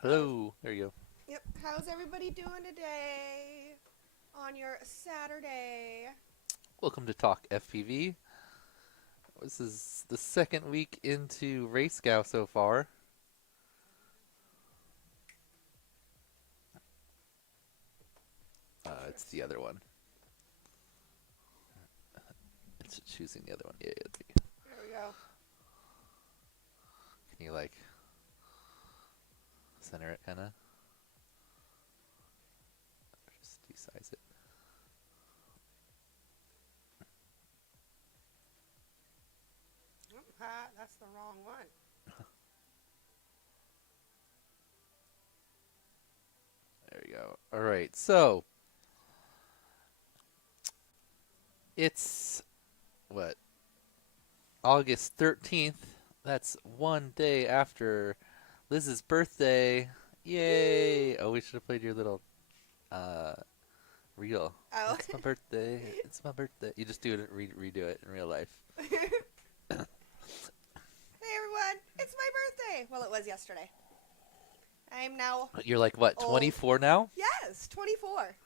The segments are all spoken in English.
Hello. There you go. Yep. How's everybody doing today on your Saturday? Welcome to Talk FPV. This is the second week into Race Scout so far. It's the other one. It's choosing the other one. Yeah. There we go. Can you center it kind of? Just desize it. That's the wrong one. There you go. All right. So it's what? August 13th. That's one day after Liz's birthday. Yay! Oh, we should have played your little reel. Oh. It's my birthday. It's my birthday. You just do it, redo it in real life. Hey everyone, it's my birthday. Well, it was yesterday. I'm now You're like, what, old. 24 now? Yes, 24.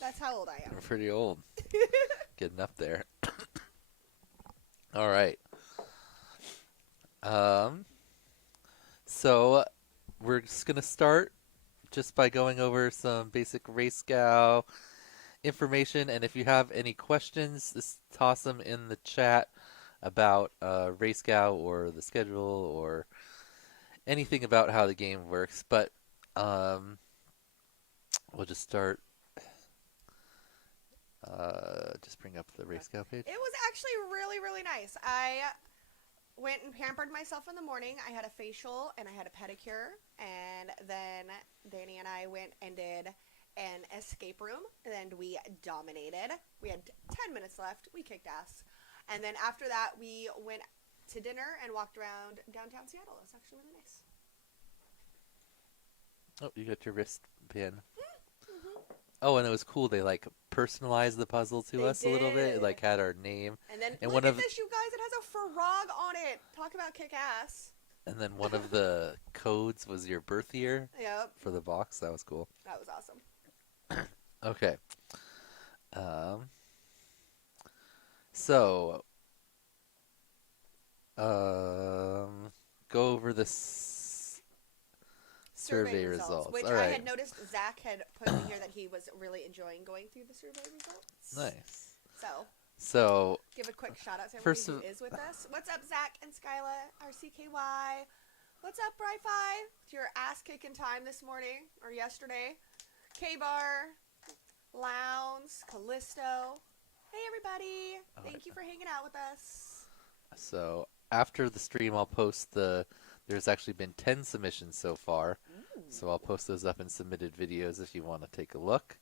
That's how old I am. You're pretty old. Getting up there. All right. So we're just going to start just by going over some basic Race Scout information. And if you have any questions, just toss them in the chat about Race Scout or the schedule or anything about how the game works. But we'll just start. Just bring up the Race Scout page. It was actually really, really nice. I went and pampered myself in the morning. I had a facial and I had a pedicure. And then Danny and I went and did an escape room. And we dominated. We had 10 minutes left. We kicked ass. And then after that, we went to dinner and walked around downtown Seattle. It was actually really nice. Oh, you got your wristband. Mm-hmm. Oh, and it was cool. They personalized the puzzle to us a little bit. It had our name. And then and look at this, you guys. It has a frog on it. Talk about kick ass. And then one of the codes was your birth year. Yep. For the box. That was cool. That was awesome. Okay. So go over this survey results. Which All right. I had noticed Zach had put in here that he was really enjoying going through the survey results. Nice. So give a quick shout out to everybody who is with us. What's up, Zach and Skyla, our CKY? What's up, Bri-Fi? It's your ass kicking time this morning or yesterday. K-Bar, Lounge, Callisto. Hey, everybody. Thank you for hanging out with us. So after the stream, I'll post there's actually been 10 submissions so far. Ooh. So I'll post those up in submitted videos if you want to take a look.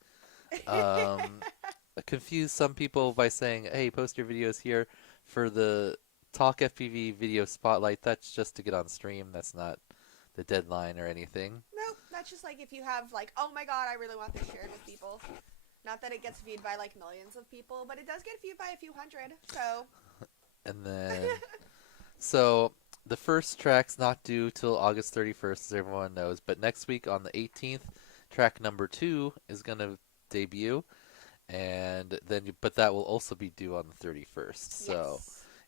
I confused some people by saying, hey, post your videos here for the Talk FPV video spotlight. That's just to get on stream. That's not the deadline or anything. Nope. That's just if you have oh my god, I really want this shared with people. Not that it gets viewed by millions of people, but it does get viewed by a few hundred. So. And then, so the first track's not due till August 31st, as everyone knows. But next week on the 18th, track number 2 is gonna debut, and then but that will also be due on the 31st. So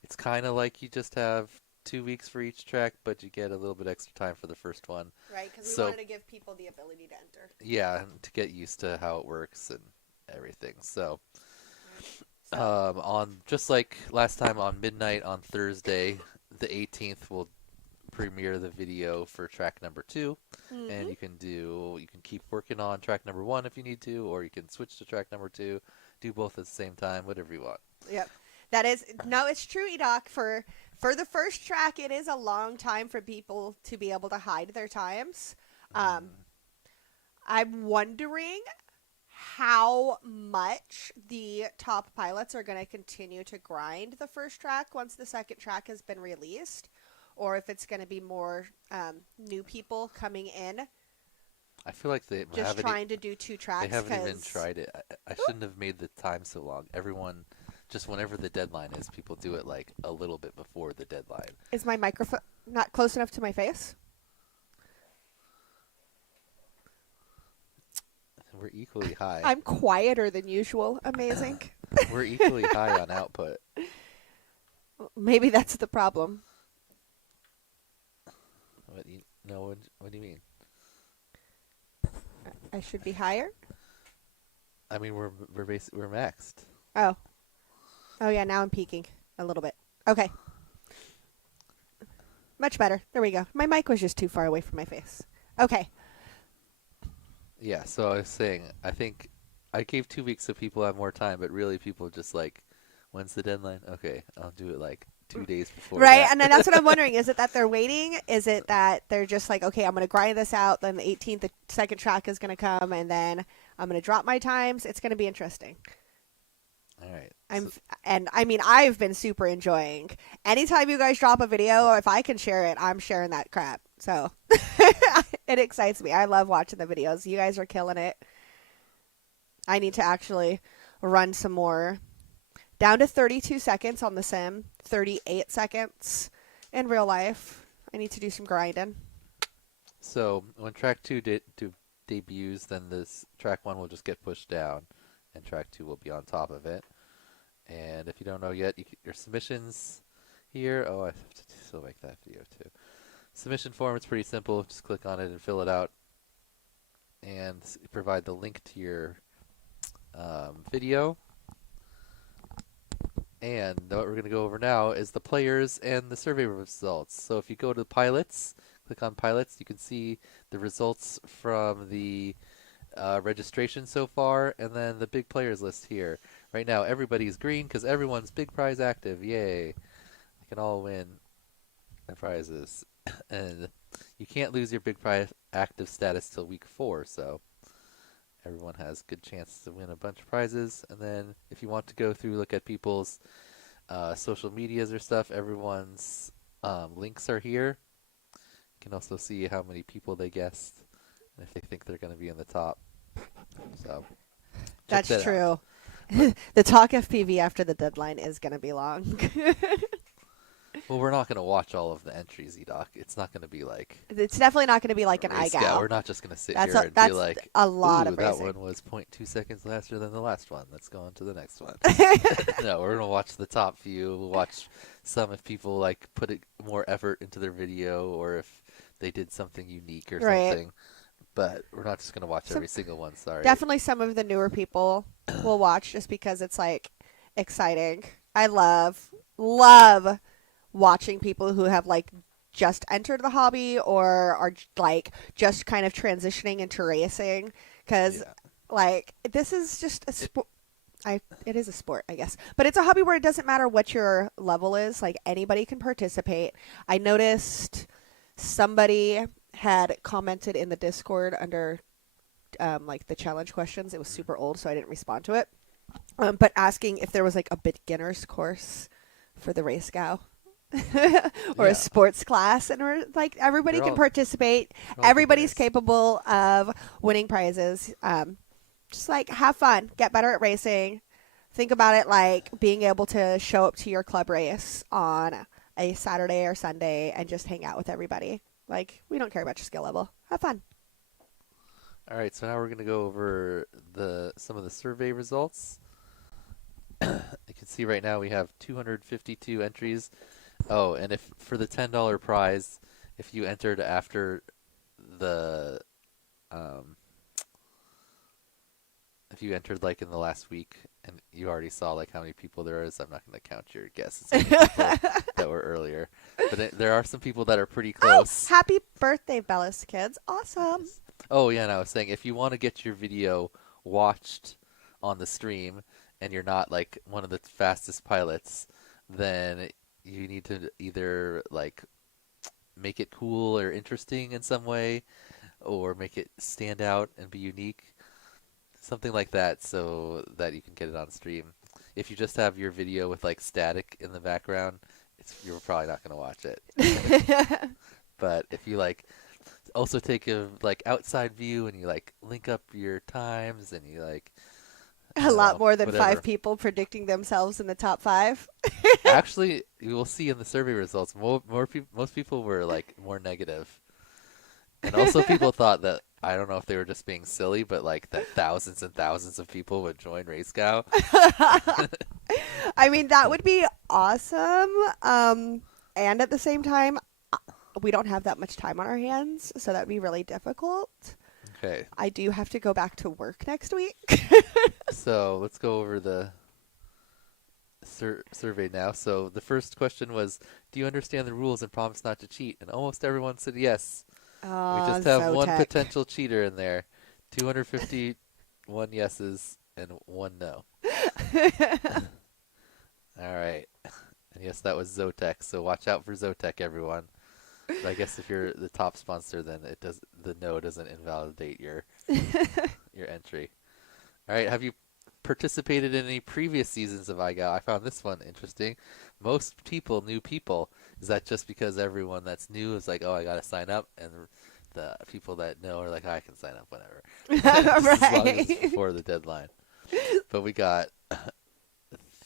it's kind of like you just have 2 weeks for each track, but you get a little bit extra time for the first one. Right, because we wanted to give people the ability to enter. Yeah, to get used to how it works and everything. So on just like last time on midnight on Thursday, the 18th, we'll premiere the video for track number 2, and you can keep working on track number 1 if you need to, or you can switch to track number 2, do both at the same time, whatever you want. Yep. That is, no, it's true, Edoc. For the first track, it is a long time for people to be able to hide their times. I'm wondering how much the top pilots are going to continue to grind the first track once the second track has been released, or if it's going to be more new people coming in. I feel like they just trying to do 2 tracks. They haven't even tried it. I shouldn't have made the time so long. Everyone, just whenever the deadline is, people do it a little bit before the deadline. Is my microphone not close enough to my face? We're equally high. I'm quieter than usual. Amazing. We're equally high on output. Maybe that's the problem. What you, no, what do you mean? I should be higher? I mean, we're maxed. Oh. Oh, yeah, now I'm peaking a little bit. Okay. Much better. There we go. My mic was just too far away from my face. Okay. Yeah, so I was saying, I think I gave 2 weeks so people have more time, but really people just like, when's the deadline? Okay, I'll do it like 2 days before Right, that. and then that's what I'm wondering. Is it that they're waiting? Is it that they're just like, okay, I'm going to grind this out, then the 18th, the second track is going to come, and then I'm going to drop my times? It's going to be interesting. All right. And I mean, I've been super enjoying. Anytime you guys drop a video, if I can share it, I'm sharing that crap. So it excites me. I love watching the videos. You guys are killing it. I need to actually run some more. Down to 32 seconds on the sim, 38 seconds in real life. I need to do some grinding. So when track 2 debuts, then this track 1 will just get pushed down, and track 2 will be on top of it. And if you don't know yet, your submissions here. Oh, I have to still make that video too. Submission form, it's pretty simple. Just click on it and fill it out, and provide the link to your video. And what we're going to go over now is the players and the survey results. So if you go to pilots, click on pilots, you can see the results from the registration so far, and then the big players list here. Right now, everybody's green because everyone's big prize active. Yay! They can all win their prizes. And you can't lose your big prize active status till week 4, so everyone has a good chance to win a bunch of prizes. And then if you want to go through, look at people's social medias or stuff, everyone's links are here. You can also see how many people they guessed and if they think they're going to be in the top. So That's that true. The TalkFPV after the deadline is going to be long. Well, we're not going to watch all of the entries, E-Doc. It's not going to be like... It's definitely not going to be like an iGal. We're not just going to sit That's here a, and that's be like, a lot ooh, of that racing. one was 0.2 seconds faster than the last one. Let's go on to the next one. No, we're going to watch the top few. We'll watch some if people like put more effort into their video or if they did something unique or something. But we're not just going to watch every single one, sorry. Definitely some of the newer people will watch just because it's like exciting. I love watching people who have like just entered the hobby or are like just kind of transitioning into racing because like this is just a sport. It is a sport, I guess, but it's a hobby where it doesn't matter what your level is. Like anybody can participate. I noticed somebody had commented in the Discord under like the challenge questions. It was super old, so I didn't respond to it. But asking if there was like a beginner's course for the race gal. Or a sports class, and we're like everybody can participate. Everybody's capable of winning prizes. Just like have fun, get better at racing. Think about it like being able to show up to your club race on a Saturday or Sunday and just hang out with everybody. Like we don't care about your skill level. Have fun. All right, so now we're going to go over some of the survey results. You can see right now we have 252 entries. Oh, and if for the $10 prize, if you entered after the if you entered like in the last week and you already saw like how many people there is, I'm not going to count your guesses that were earlier. But there are some people that are pretty close. Oh, happy birthday, Bellis kids. Awesome. Oh, yeah, and I was saying if you want to get your video watched on the stream and you're not like one of the fastest pilots, then you need to either like make it cool or interesting in some way or make it stand out and be unique. Something like that so that you can get it on stream. If you just have your video with like static in the background, you're probably not going to watch it. But if you like also take a like outside view and you like link up your times and you like a lot more than whatever. 5 people predicting themselves in the top 5. Actually, you will see in the survey results most people were like more negative. And also people thought that I don't know if they were just being silly, but like that thousands and thousands of people would join Racecow. I mean, that would be awesome. And at the same time, we don't have that much time on our hands, so that'd be really difficult. Okay, I do have to go back to work next week. so let's go over the survey now. So the first question was, do you understand the rules and promise not to cheat? And almost everyone said yes. We just have one Zootech. potential cheater in there. 251 yeses and one no. All right. And yes, that was Zotex. So watch out for Zotex, everyone. But I guess if you're the top sponsor, then the no doesn't invalidate your entry. All right. Have you participated in any previous seasons of iGal? I found this one interesting. Most people, new people. Is that just because everyone that's new is like, oh, I gotta sign up, and the people that know are like, I can sign up whenever, just as long as it's Right. before the deadline. But we got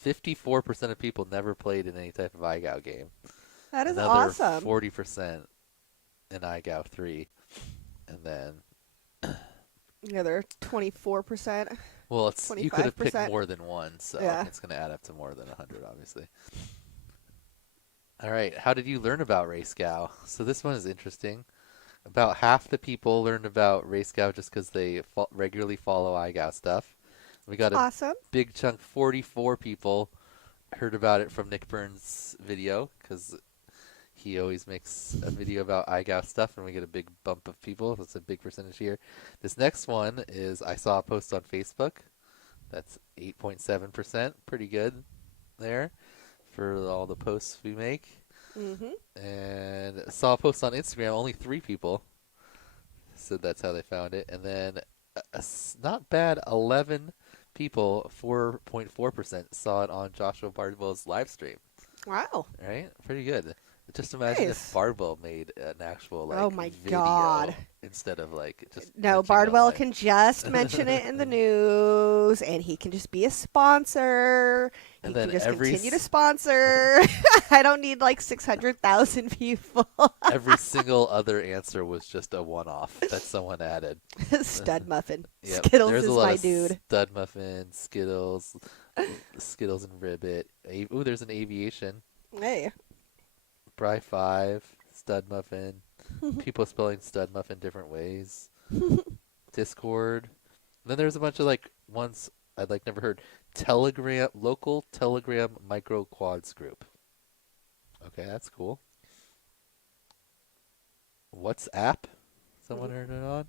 54% of people never played in any type of iGal game. That is Another awesome. 40% in iGal 3, and then Yeah, they're 24%, well, it's you could have picked 25%. more than one, so Yeah. it's going to add up to more than 100, obviously. All right, how did you learn about RaceGal? So this one is interesting. About half the people learned about RaceGal just because they regularly follow iGal stuff. We got a Awesome. big chunk, 44 people heard about it from Nick Burns' video because he always makes a video about iGal stuff, and we get a big bump of people. That's a big percentage here. This next one is I saw a post on Facebook. That's 8.7%. Pretty good there for all the posts we make. Mhm. And saw a post on Instagram. Only 3 people said that's how they found it. And then not bad 11 people, 4.4%, saw it on Joshua Bardwell's live stream. Wow. Right? Pretty good. Just imagine if Nice. Bardwell made an actual Oh like my God. video instead of like just No, mentioning it Bardwell online. can just mention it in the news, and he can just be a sponsor. He And can then just continue to sponsor. I don't need like 600,000 people. every single other answer was just a one-off that someone added. Stud muffin. Yep. Skittles There's a is lot my of dude. stud muffins, Skittles and Ribbit. Ooh, there's an aviation. Hey. Bry 5, stud muffin. People spelling stud muffin different ways. Discord. And then there's a bunch of like ones I'd like never heard. Telegram, local Telegram micro quads group. Okay, that's cool. WhatsApp. Someone heard it on.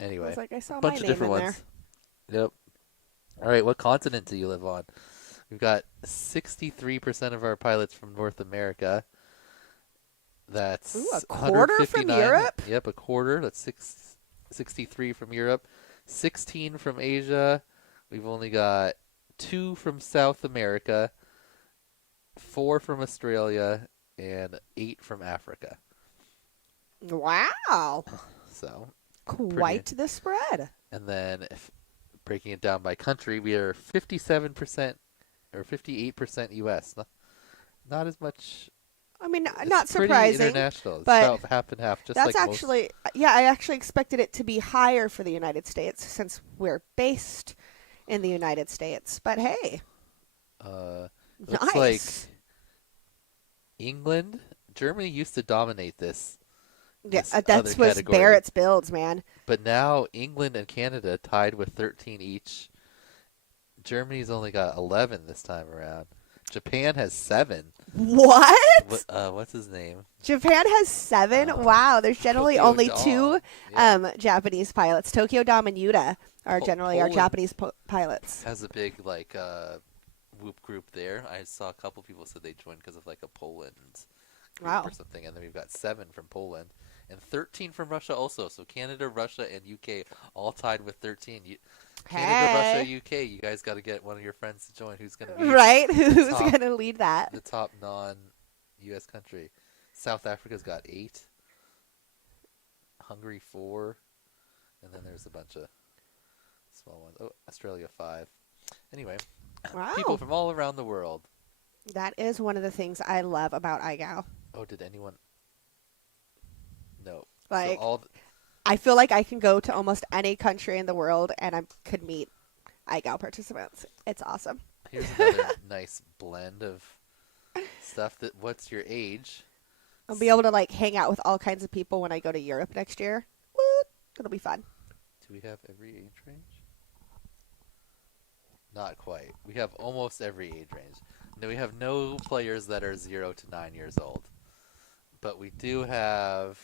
I was Anyway, like, I saw my bunch of name different in there. ones. Yep. All right, what continent do you live on? We've got 63% of our pilots from North America. That's Ooh, a quarter from 159. Europe? Yep, a quarter. That's 63 from Europe. 16 from Asia. We've only got 2 from South America, 4 from Australia, and 8 from Africa. Wow. So, pretty. Quite the spread. And then if breaking it down by country, we are 57% or 58% US. Not as much. I mean, It's not pretty surprising, international. It's but about half and half, just that's like most. actually, yeah, I actually expected it to be higher for the United States since we're based in the United States. But hey, Looks like nice. England, Germany used to dominate this Yeah, other that was category, Barrett's builds, man. but now England and Canada tied with 13 each. Germany's only got 11 this time around. Japan has 7. What? What's his name? Japan has 7? Wow, there's generally Tokyo only Dom. 2 Yeah. Japanese pilots. Tokyo Dom and Yuta are generally our Poland Japanese pilots. has a big like whoop group there. I saw a couple people said they joined because of like a Poland group Wow. or something, and then we've got 7 from Poland and 13 from Russia also. So Canada, Russia, and UK all tied with 13. Canada, Hey. Russia, UK. You guys got to get one of your friends to join. Who's going to be Right? Who's top, going to lead that? the top non-U.S. country? South Africa's got 8. Hungary 4, and then there's a bunch of small ones. Oh, Australia 5. Anyway, people Wow. from all around the world. That is one of the things I love about iGal. Oh, did anyone? No. So Like, all I feel like I can go to almost any country in the world and I could meet iGal participants. It's awesome. here's another nice blend of stuff. That what's your age? I'll be able to like hang out with all kinds of people when I go to Europe next year. Woo! It'll be fun. Do we have every age range? Not quite. We have almost every age range. No, we have no players that are 0 to 9 years old. But we do have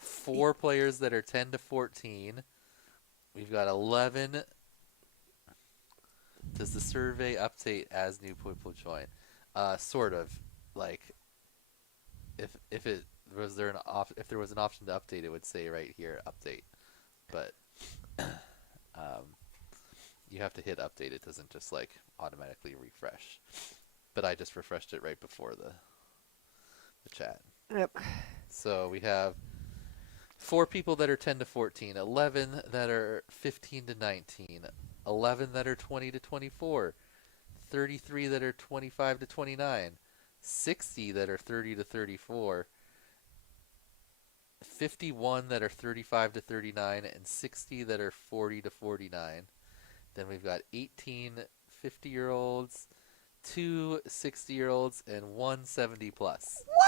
4 players that are 10 to 14. We've got 11. Does the survey update as new people join? Sort of. Like, if it was there if there was an option to update, it would say right here update. But you have to hit update. It doesn't just like automatically refresh. But I just refreshed it right before the chat. Yep. So we have 4 people that are 10 to 14, 11 that are 15 to 19, 11 that are 20 to 24, 33 that are 25 to 29, 60 that are 30 to 34, 51 that are 35 to 39, and 60 that are 40 to 49. Then we've got 18 50-year-olds, 2 60-year-olds, and 1 70 plus. What?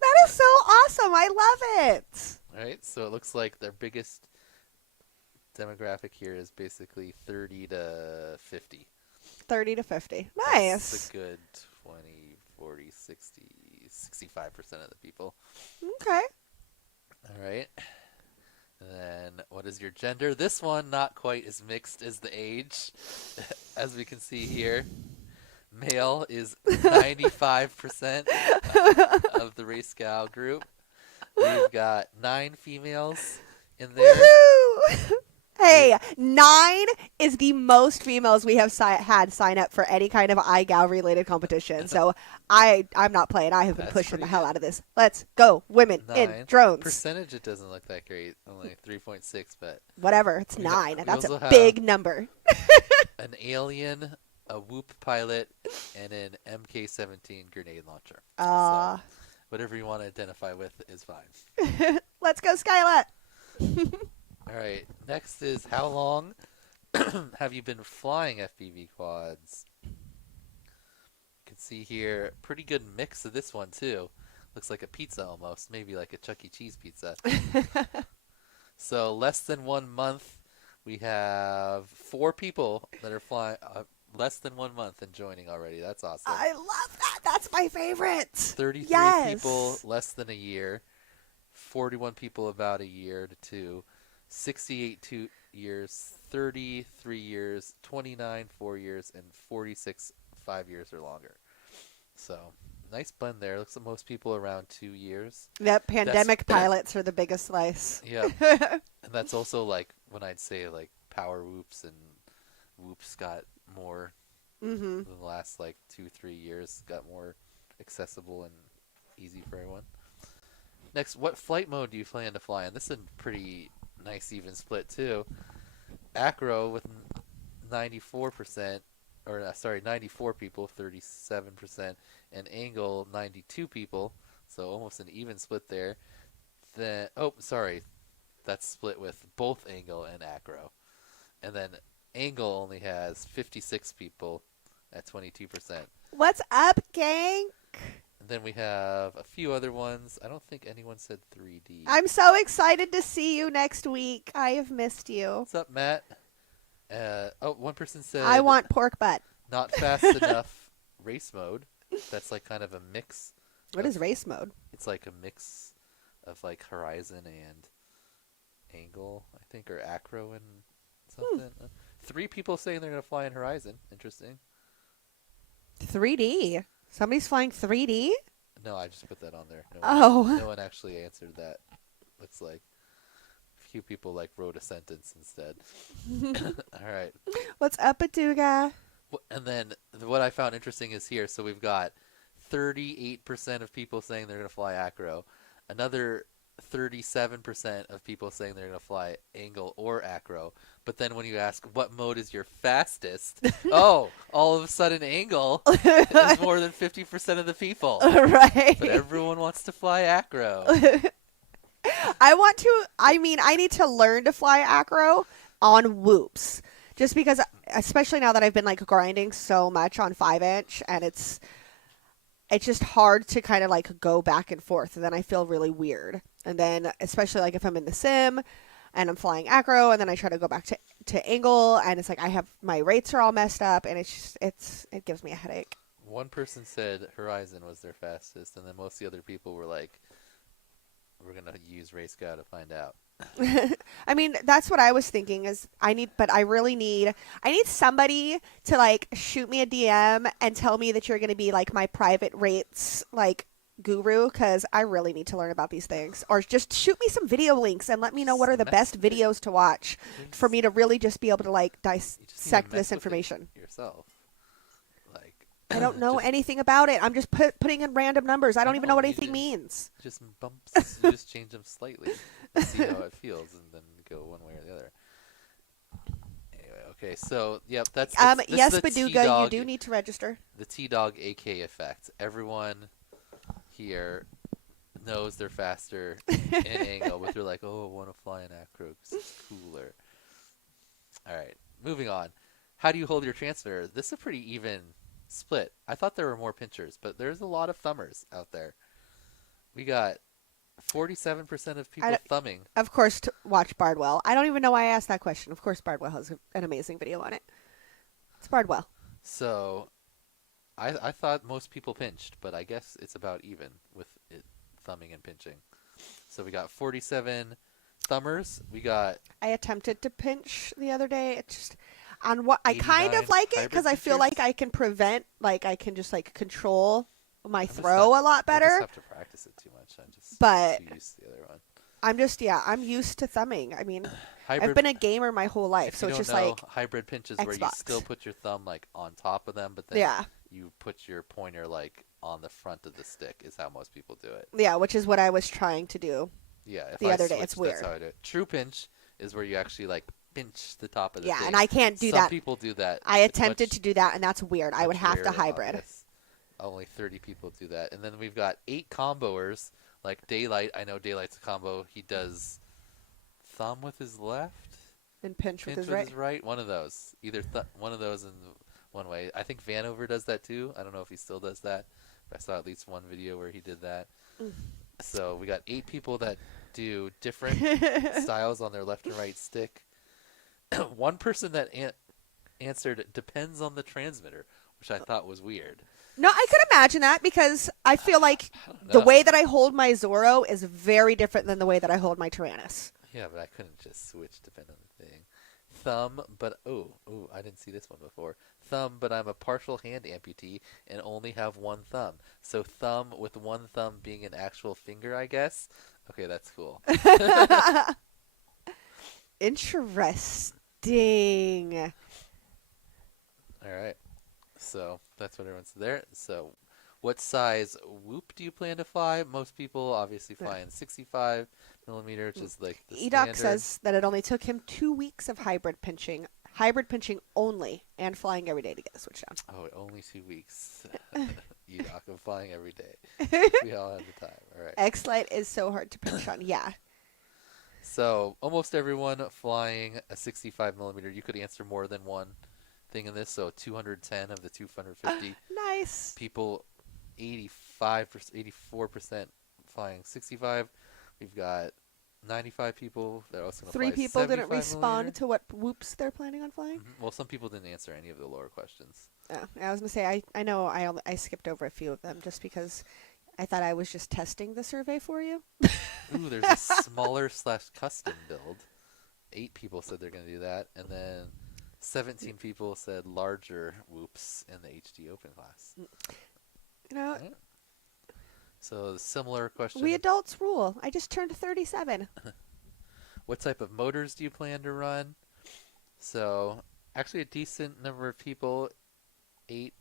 That is so awesome. I love it. All right, so it looks like their biggest demographic here is basically 30 to 50. 30 to 50. Nice. That's a good 20, 40, 60, 65% of the people. Okay. All right. And then what is your gender? This one not quite as mixed as the age. As we can see here, male is 95% of the Race Gal group. We've got 9 females in there. Woohoo! Hey, 9 is the most females we have had sign up for any kind of iGal related competition. So I'm not playing. I have been That's pushing the pretty hell good. out of this. Let's go, women 9. in drones. Percentage, it doesn't look that great. Only 3.6, but Whatever, it's we 9. we That's also a have big number. an alien, a Whoop pilot, and an MK-17 grenade launcher. So whatever you want to identify with is fine. Let's go, Skyla. All right. Next is how long have you been flying FPV quads? You can see here, pretty good mix of this one too. Looks like a pizza almost, maybe like a Chuck E. Cheese pizza. So less than 1 month, we have 4 people that are flying less than 1 month and joining already. That's awesome. I love that. That's my favorite. 33 people less than a year, 41 people about a year to 2, 68 2 years, 33 years, 29 4 years, and 46 5 years or longer. So nice blend there. Looks like most people around 2 years. Yep, pandemic pilots are the biggest slice. Yeah. And that's also like when I'd say like power whoops and whoops got more in the last like 2-3 years, got more accessible and easy for everyone. Next, what flight mode do you plan to fly in? This is a pretty nice even split too. Acro with 94%, or sorry, 94 people, 37%, and Angle 92 people, so almost an even split there. Then, oh, sorry, that's split with both Angle and Acro. And then Angle only has 56 people at 22%. What's up, gang? And then we have a few other ones. I don't think anyone said 3D. I'm so excited to see you next week. I have missed you. What's up, Matt? One person said I want pork butt. not fast enough race mode. That's like kind of a mix. What is race mode? It's like a mix of like Horizon and Angle, I think, or Acro and something. 3 people saying they're going to fly in Horizon. Interesting. 3D. Somebody's flying 3D? No, I just put that on there. No one actually answered that. Looks like a few people like wrote a sentence instead. All right. What's up, Aduga? And then what I found interesting is here. So we've got 38% of people saying they're going to fly Acro. Another 37% of people saying they're going to fly Angle or Acro. But then when you ask what mode is your fastest, all of a sudden Angle is more than 50% of the people. Right. But everyone wants to fly Acro. I need to learn to fly acro on whoops. Just because, especially now that I've been like grinding so much on 5 inch, and it's just hard to kind of like go back and forth, and then I feel really weird. And then, especially like if I'm in the sim and I'm flying acro, and then I try to go back to angle, and it's like I have my rates are all messed up, and it gives me a headache. One person said Horizon was their fastest, and then most of the other people were like, "We're gonna use RaceGo to find out." I mean, that's what I was thinking is I need somebody to like shoot me a DM and tell me that you're going to be like my private rates like guru, cuz I really need to learn about these things, or just shoot me some video links and let me know what Just are the mess best with it. videos to watch for There's, me to really just be able to like you just need to dissect mess this with it information. yourself. Like, I don't know just anything about it. I'm just putting in random numbers. I I don't even know know what you anything means. just bumps. You just change them slightly to see how it feels, and then go one way or the other. Anyway, okay, so yep, this Yes, is the T Baduga, you Dog, do need to register. the T Dog AK effect. Everyone here knows they're faster in angle, but they're like, oh, I want to fly an acro 'cause it's cooler. All right, moving on. How do you hold your transmitter? This is a pretty even split. I thought there were more pinchers, but there's a lot of thumbers out there. We got 47% of people I, thumbing. Of course, to watch Bardwell. I don't even know why I asked that question. Of course, Bardwell has an amazing video on it. It's Bardwell. So I thought most people pinched, but I guess it's about even with it thumbing and pinching. So we got 47 thumbers. We got I attempted to pinch the other day. It's just on what I kind 89 of like it hybrid because I feel like pinchers. I can prevent, like I can just like control my I'm just throw not. a lot I just better. have to practice it too much. I'm just But too used to the other one. I'm used to thumbing. I mean, I've Hybrid. been a gamer my whole life, If so you it's don't just know, like hybrid pinch is where you still Xbox. put your thumb like on top of them, but then Yeah, you put your pointer like on the front of the stick. Is how most people do it. yeah, which is what I was trying to do Yeah, if the I other day. It's switch, that's weird. how I do it. True pinch is where you actually like pinch the top of the Yeah, and thing. I can't do Some that. people do that. I It's attempted much to do that, and that's weird. I would much have to rarer, hybrid. obvious. Only 30 people do that. And then we've got 8 comboers, like Daylight. I know Daylight's a combo. He does thumb with his left, And pinch with pinch his with right. his right. One of those. Either one of those in one way. I think Vanover does that too. I don't know if he still does that. But I saw at least one video where he did that. So we got 8 people that do different styles on their left and right stick. One person that answered depends on the transmitter, which I thought was weird. No, I could imagine that because I feel like I don't the way know. that I hold my Zoro is very different than the way that I hold my Tyrannus. Yeah, but I couldn't just switch depending on the thing. Thumb, but I didn't see this one before. Thumb, but I'm a partial hand amputee and only have one thumb. So thumb with one thumb being an actual finger, I guess. Okay, that's cool. Interesting. All right. So that's what everyone's there. So, what size whoop do you plan to fly? Most people obviously fly in 65 millimeter, which is like the Edoc standard. says that it only took him 2 weeks of hybrid pinching only, and flying every day to get the switch Oh, only 2 weeks. Edoc, I'm flying every day. down. We all have the time. All right. X-Lite is so hard to pinch on. Yeah. So almost everyone flying a 65 millimeter. You could answer more than one thing in this. So 210 of the 250 Nice. people, 85%, 84% flying 65. We've got 95 people that are also going to Three fly people didn't 75 respond millimeter. to what whoops they're planning on flying. Well, some people didn't answer any of the lower questions. Oh, I was gonna say I know I skipped over a few of them just because I thought I was just testing the survey for you. Ooh, there's a smaller slash custom build. 8 people said they're going to do that, and then 17 people said larger whoops in the HD Open class. You know, Right. So similar question. we adults rule. I just turned 37. What type of motors do you plan to run? So actually a decent number of people, 8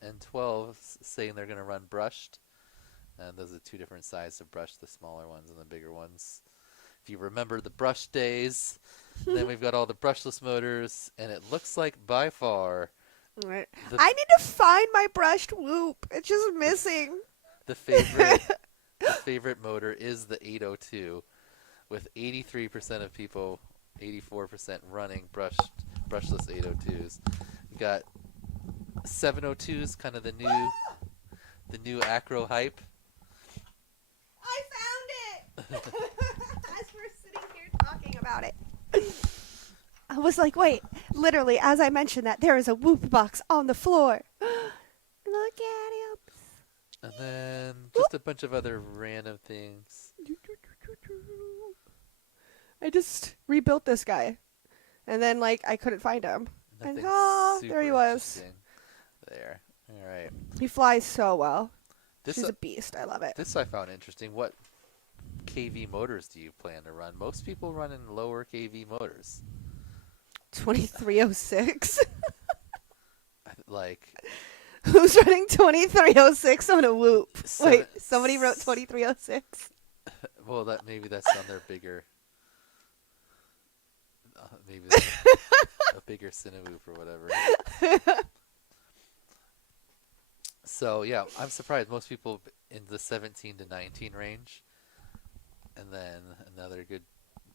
and 12, saying they're going to run brushed. And those are 2 different sizes of brush, the smaller ones and the bigger ones. If you remember the brush days, then we've got all the brushless motors, and it looks like by far Right. the I need to find my brushed whoop. It's just missing. the favorite the favorite motor is the 802, with 83% of people, 84% running brushless 802s. You got 702s, kind of the new acro hype. I found it! As we're sitting here talking about it. I was like, wait, literally, as I mentioned that, there is a whoop box on the floor. Look at him. And then just a bunch of other random things. I just rebuilt this guy. And then, like, I couldn't find him. And Nothing there he super was. interesting there. All right. He flies so well. This She's a beast. I love it. this I found interesting. What KV motors do you plan to run? Most people run in lower KV motors. 2306. Like, Who's running 2306 on a whoop? Seven- Wait, somebody wrote 2306. well, maybe that's on their bigger, maybe that's a bigger Cinewoop or whatever. So yeah, I'm surprised. Most people in the 17 to 19 range, and then another good,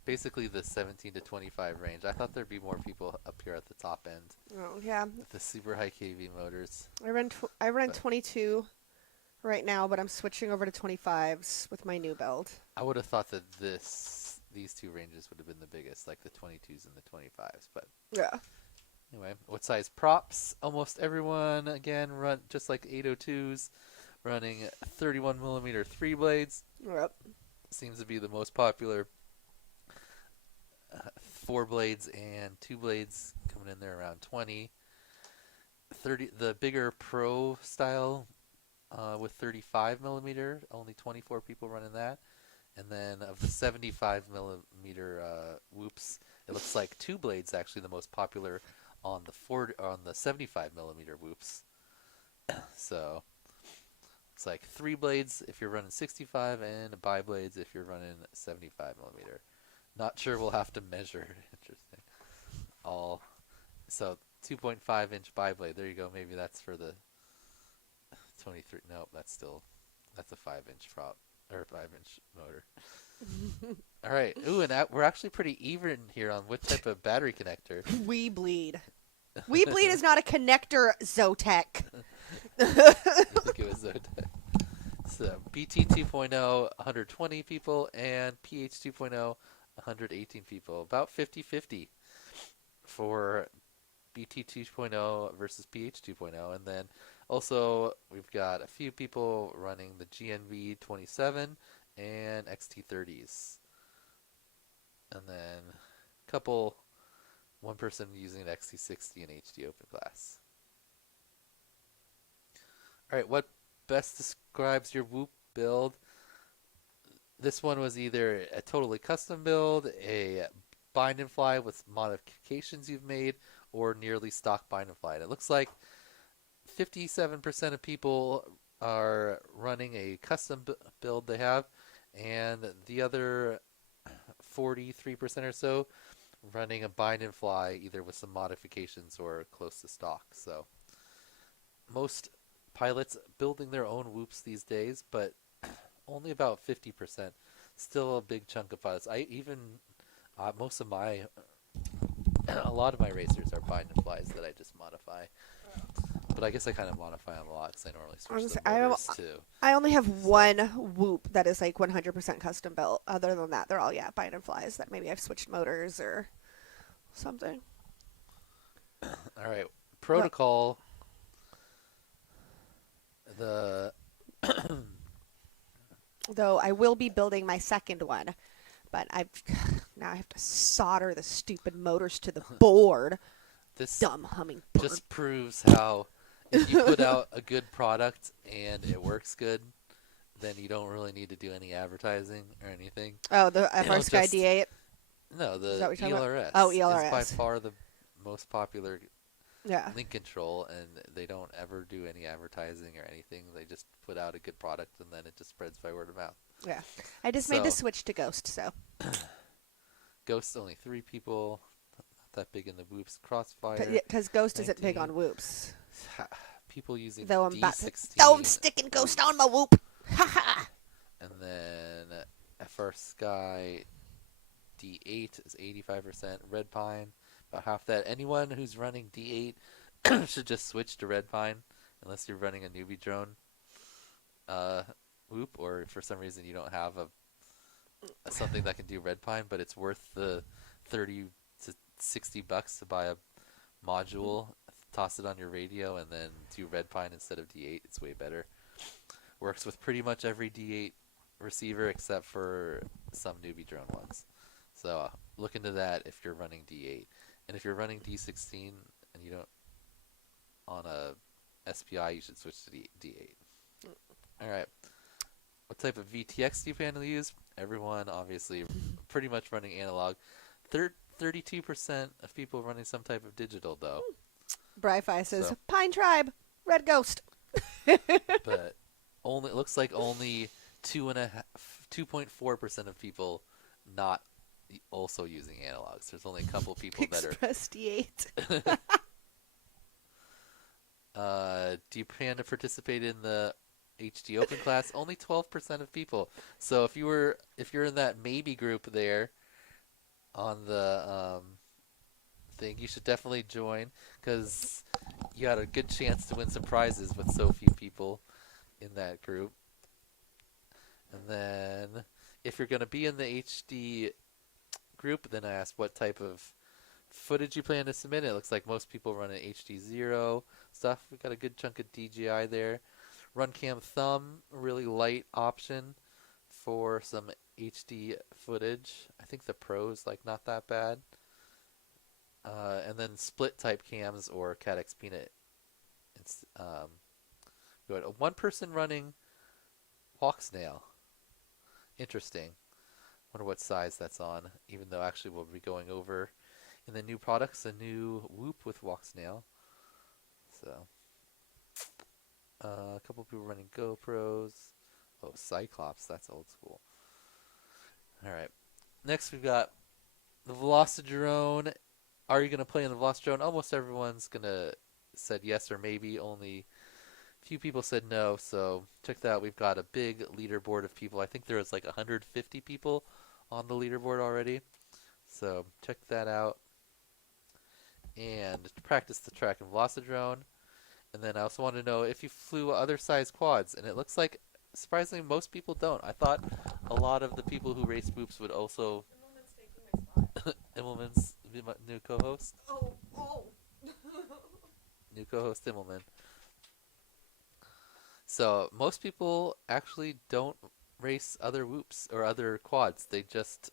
basically the 17 to 25 range. I thought there'd be more people up here at the top end Oh, yeah. with the super high KV motors. I run But 22 right now, but I'm switching over to 25s with my new build. I would have thought that these two ranges would have been the biggest, like the 22s and the 25s. But Yeah. anyway, what size props? Almost everyone again run just like 802s, running 31 millimeter 3 blades. Yep. Seems to be the most popular. 4 blades and 2 blades coming in there around 20. 30, the bigger pro style with 35 millimeter, only 24 people running that. And then of the 75 millimeter whoops, it looks like 2 blades actually the most popular on the 75 millimeter whoops. So it's like 3 blades if you're running 65 and bi blades if you're running 75 millimeter. Not sure, we'll have to measure. Interesting. So 2.5 inch bi blade. There you go. Maybe that's for the 23. Nope, that's a 5 inch prop or 5 inch motor. All right. Ooh, and we're actually pretty even here on what type of battery connector. We bleed. We bleed is not a connector, Zotek. You think it was Zotec. So BT 2.0, 120 people, and PH 2.0, 118 people. About 50-50 for BT 2.0 versus PH 2.0. And then also we've got a few people running the GNV 27 and XT30s. And then one person using an XT60 and HD Open Class. All right, what best describes your Whoop build? This one was either a totally custom build, a bind and fly with modifications you've made, or nearly stock bind and fly. And it looks like 57% of people are running a custom build they have, and the other 43% or so running a bind and fly, either with some modifications or close to stock. So most pilots building their own whoops these days, but only about 50%. Still a big chunk of pilots. A lot of my racers are bind and flies that I just modify. But I guess I kind of modify them a lot because I normally switch the motors too. I only have one whoop that is like 100% custom built. Other than that, they're all, bind and flies that maybe I've switched motors or something. All right. Protocol. The Though I will be building my second one, but now I have to solder the stupid motors to the board. this Dumb hummingbird. just proves how if you put out a good product and it works good, then you don't really need to do any advertising or anything. Oh, the It'll FR Sky just- D8. No, the Is that what you're talking ELRS. about? Oh, is ELRS. by far the most popular Yeah. link control, and they don't ever do any advertising or anything. They just put out a good product, and then it just spreads by word of mouth. Yeah. I just made the So- switch to Ghost, so. Ghost, only 3 people. Not that big in the whoops. Crossfire. Because Ghost isn't big 19. on whoops. People using Though I'm D16. Though I'm sticking Ghost on my whoop. Ha ha. And Backfor Sky D8 is 85%. Red Pine, about half that. Anyone who's running D8 should just switch to Red Pine, unless you're running a newbie drone uh, whoop, or for some reason you don't have a something that can do Red Pine, but it's worth the 30 to $60 to buy a module, toss it on your radio, and then do Red Pine instead of D8. It's way better. Works with pretty much every D8 receiver except for some newbie drone ones. So look into that if you're running D8. And if you're running D16 and you don't on a SPI, you should switch to D8. All right. What type of VTX do you plan to use? Everyone, obviously, pretty much running analog. 32% of people running some type of digital, though. Bri-Fi says, So- Pine Tribe, Red Ghost. But only it looks like only 2.4% of people not also using analogs. There's only a couple people that are. Express D8. Do you plan to participate in the HD Open class? Only 12% of people. So if you're in that maybe group there on the thing, you should definitely join, because you got a good chance to win some prizes with so few people in that group. And then if you're going to be in the HD group, then I asked what type of footage you plan to submit. It looks like most people run an HD0 stuff. We've got a good chunk of DJI there. RunCam Thumb, really light option for some HD footage. I think the Pro's like not that bad. And then split type cams or Cadex Peanut. It's good. One person running Hawk Snail. Interesting. Wonder what size that's on. Even though actually we'll be going over in the new products a new Whoop with Walk Snail. So a couple people running GoPros. Oh, Cyclops, that's old school. All right. Next we've got the Velocidrone. Are you going to play in the Velocidrone? Almost everyone's going to said yes or maybe. Only few people said no, so check that out. We've got a big leaderboard of people. I think there was like 150 people on the leaderboard already. So check that out. And practice the track in Velocidrone. And then I also want to know if you flew other size quads. And it looks like, surprisingly, most people don't. I thought a lot of the people who race Boops would also... Immelman's taking my spot. Immelman's new co-host. Oh. New co-host Immelman. So most people actually don't race other whoops or other quads. They just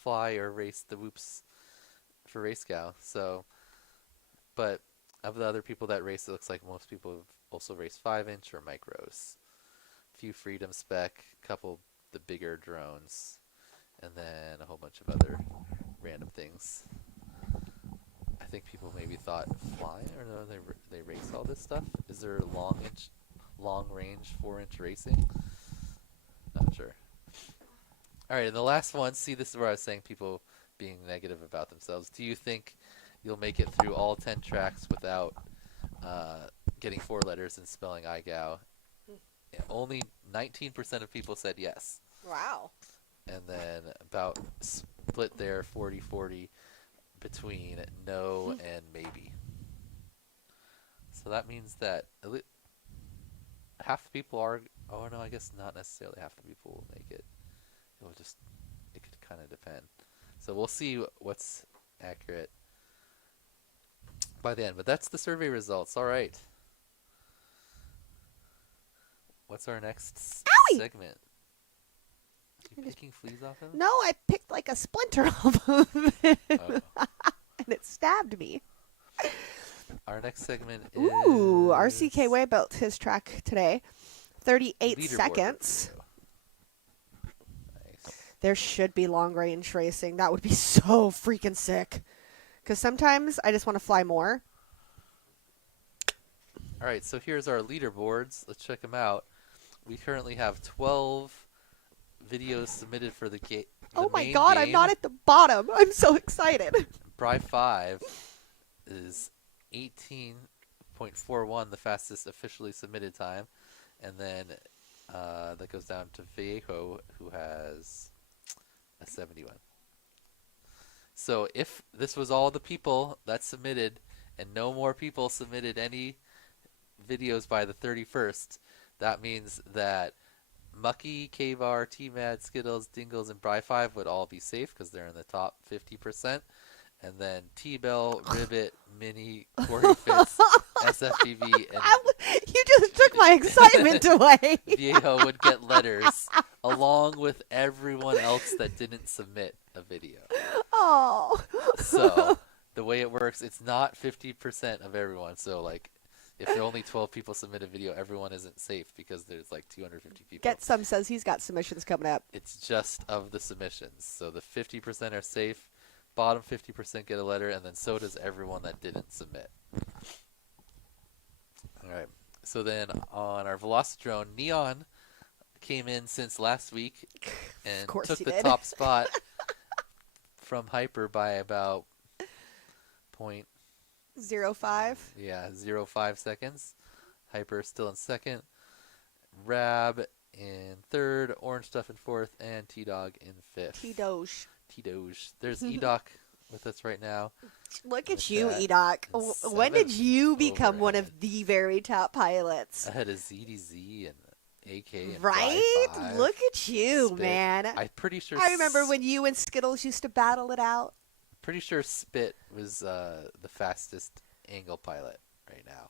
fly or race the whoops for Racecow. So, but of the other people that race, it looks like most people have also raced 5-inch or micros. A few Freedom Spec, a couple the bigger drones, and then a whole bunch of other random things. I think people maybe thought flying, or no, they race all this stuff. Is there long range 4-inch racing? Not sure. All right, and the last one. See, this is where I was saying people being negative about themselves. Do you think you'll make it through all 10 tracks without getting 4 letters and spelling IGOW? Only 19% of people said yes. Wow. And then about split there, 40-40 between no and maybe. So that means that half the people are... Oh, no, I guess not necessarily half the people will make it. It could kind of depend. So we'll see what's accurate by the end. But that's the survey results. All right. What's our next segment? Are you picking fleas off him? No, I picked like a splinter off of it. Oh. And it stabbed me. Our next segment is... Ooh, RCKY built his track today. 38 leaderboard seconds. review. Nice. There should be long range racing. That would be so freaking sick. Because sometimes I just want to fly more. All right, so here's our leaderboards. Let's check them out. We currently have 12 videos submitted for the game. Oh my god, I'm not at the bottom. I'm so excited. Bri 5 is 18.41, the fastest officially submitted time. And then that goes down to Viejo, who has a 71. So if this was all the people that submitted and no more people submitted any videos by the 31st, that means that Mucky, Kavar, T-Mad, Skittles, Dingles, and Bri5 would all be safe because they're in the top 50%. And then T-Bell, Ribbit, Mini, Corey Fitz, SFPV, and You just took my excitement away. Viejo would get letters along with everyone else that didn't submit a video. Oh. So the way it works, it's not 50% of everyone. So like, if there only 12 people submit a video, everyone isn't safe because there's like 250 people. Get Some says he's got submissions coming up. It's just of the submissions. So the 50% are safe, bottom 50% get a letter, and then so does everyone that didn't submit. All right. So then on our Velocidrone, Neon came in since last week and took the top spot from Hyper by about 0.05. Yeah, 0.5 seconds. Hyper still in second. Rab in third. Orange Stuff in fourth. And T-Dog in fifth. T-Doge. T-Doge. There's Edoc with us right now. Look at you, Edoc. When did you become one of the very top pilots? Ahead of ZDZ and AK and right? Fly5. Look at you, Spit. man. I'm pretty sure. I remember when you and Skittles used to battle it out. Pretty sure Spit was the fastest angle pilot right now.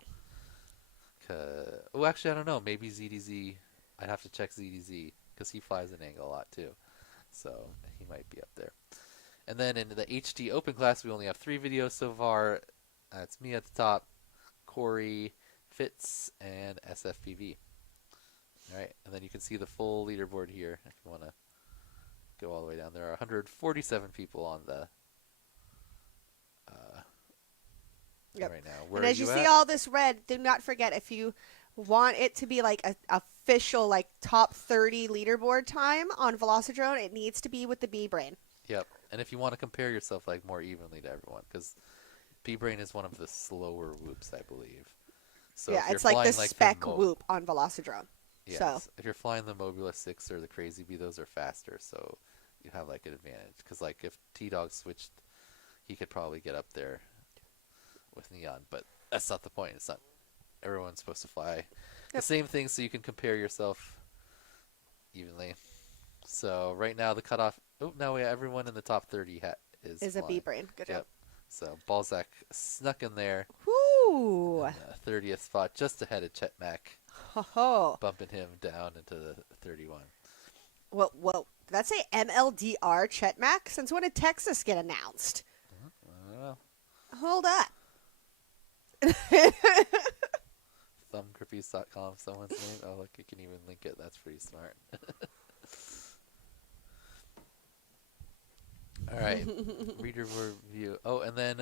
Oh, actually, I don't know. Maybe ZDZ. I'd have to check ZDZ because he flies an angle a lot too. So he might be up there. And then in the HD Open class, we only have 3 videos so far. It's me at the top, Corey, Fitz, and SFPV. All right, and then you can see the full leaderboard here if you want to go all the way down. There are 147 people on the right now. Where and as you see all this red, do not forget, if you want it to be like a official like top 30 leaderboard time on Velocidrone, it needs to be with the B-Brain. Yep. And if you want to compare yourself like more evenly to everyone, because B-Brain is one of the slower whoops, I believe. So yeah, it's like the spec whoop on Velocidrone. Yes. So If you're flying the Mobula 6 or the Crazy Bee, those are faster, so you have like an advantage. Because like if T-Dog switched, he could probably get up there with Neon, but that's not the point. It's not everyone's supposed to fly the same thing, so you can compare yourself evenly. So right now the cutoff. Oh, now everyone in the top 30 is a B-Brain. Good job. So Balzac snuck in there. Woo! In the 30th spot, just ahead of Chet Mack. Ho-ho. Bumping him down into the 31. Well, did that say MLDR Chet Mack? Since when did Texas get announced? I don't know. Hold up. Thumbgrippies.com, someone's name. Oh, look, you can even link it. That's pretty smart. All right, reader review. Oh, and then,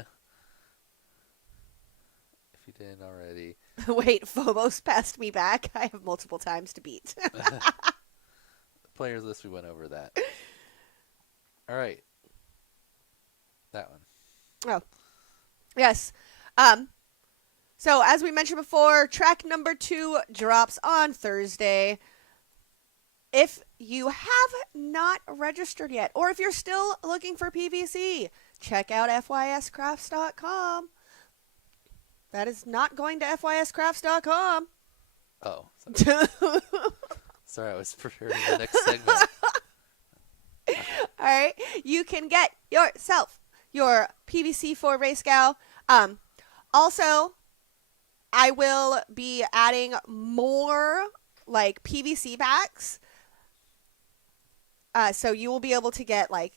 if you didn't already. Wait, Phobos passed me back. I have multiple times to beat. Players list, we went over that. All right. That one. Oh. Yes. So, as we mentioned before, track number 2 drops on Thursday. If you have not registered yet, or if you're still looking for PVC, check out FYScrafts.com. That is not going to FYScrafts.com. Oh. Sorry, I was preparing the next segment. All right. You can get yourself your PVC for Race Gal. Also, I will be adding more like PVC packs. So you will be able to get like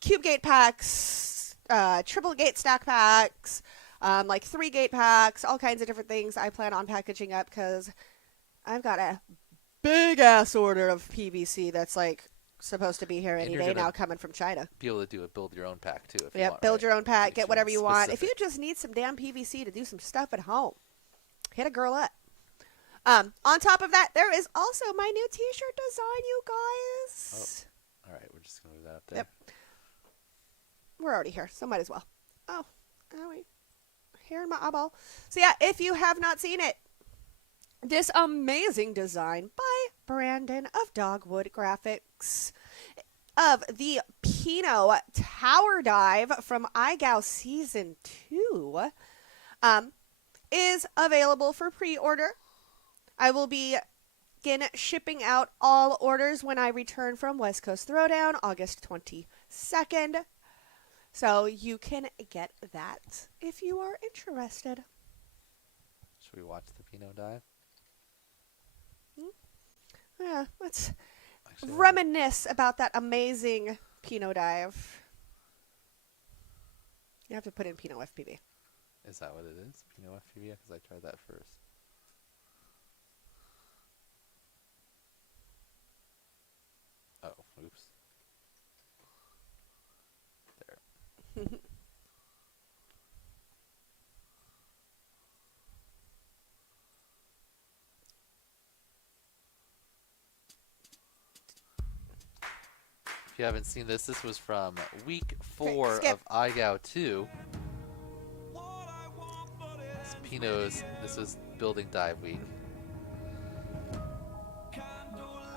cube gate packs, triple gate stack packs, like 3 gate packs, all kinds of different things I plan on packaging up because I've got a big ass order of PVC that's like supposed to be here any day now, coming from China. Be able to do a build your own pack too. If you want, build your own pack, get whatever you want. Specific. If you just need some damn PVC to do some stuff at home, hit a girl up. On top of that, there is also my new t-shirt design, you guys. Oh. All right, we're just gonna move that up there. Yep. We're already here, so might as well. Oh, wait. Here in my eyeball. So yeah, if you have not seen it, this amazing design by Brandon of Dogwood Graphics. of the Pinot Tower Dive from iGao Season 2 um, is available for pre-order. I will begin shipping out all orders when I return from West Coast Throwdown, August 22nd. So you can get that if you are interested. Should we watch the Pinot dive? Yeah, let's Actually, reminisce about that amazing Pinot dive. You have to put in Pinot FPV. is that what it is? Pinot FPV? Because I tried that first. Oh, oops. There. If you haven't seen this was from week 4 skip. of iGao 2. This was building dive week.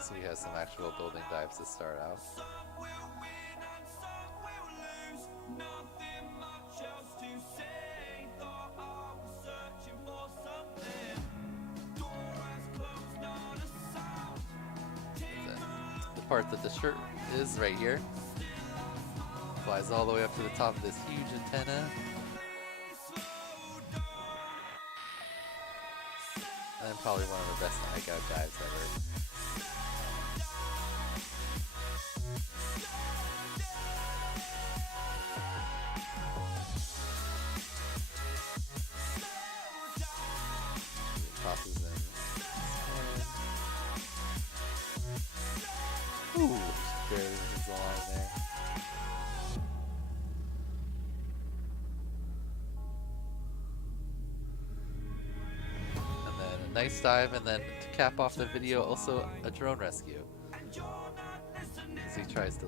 So he has some actual building dives to start out. The part that the shirt is right here flies all the way up to the top of this huge antenna. And then probably one of the best iGao dives ever. Tosses in. Ooh, just barely misses the line there. And then a nice dive, and then to cap off the video, also a drone rescue. As he tries to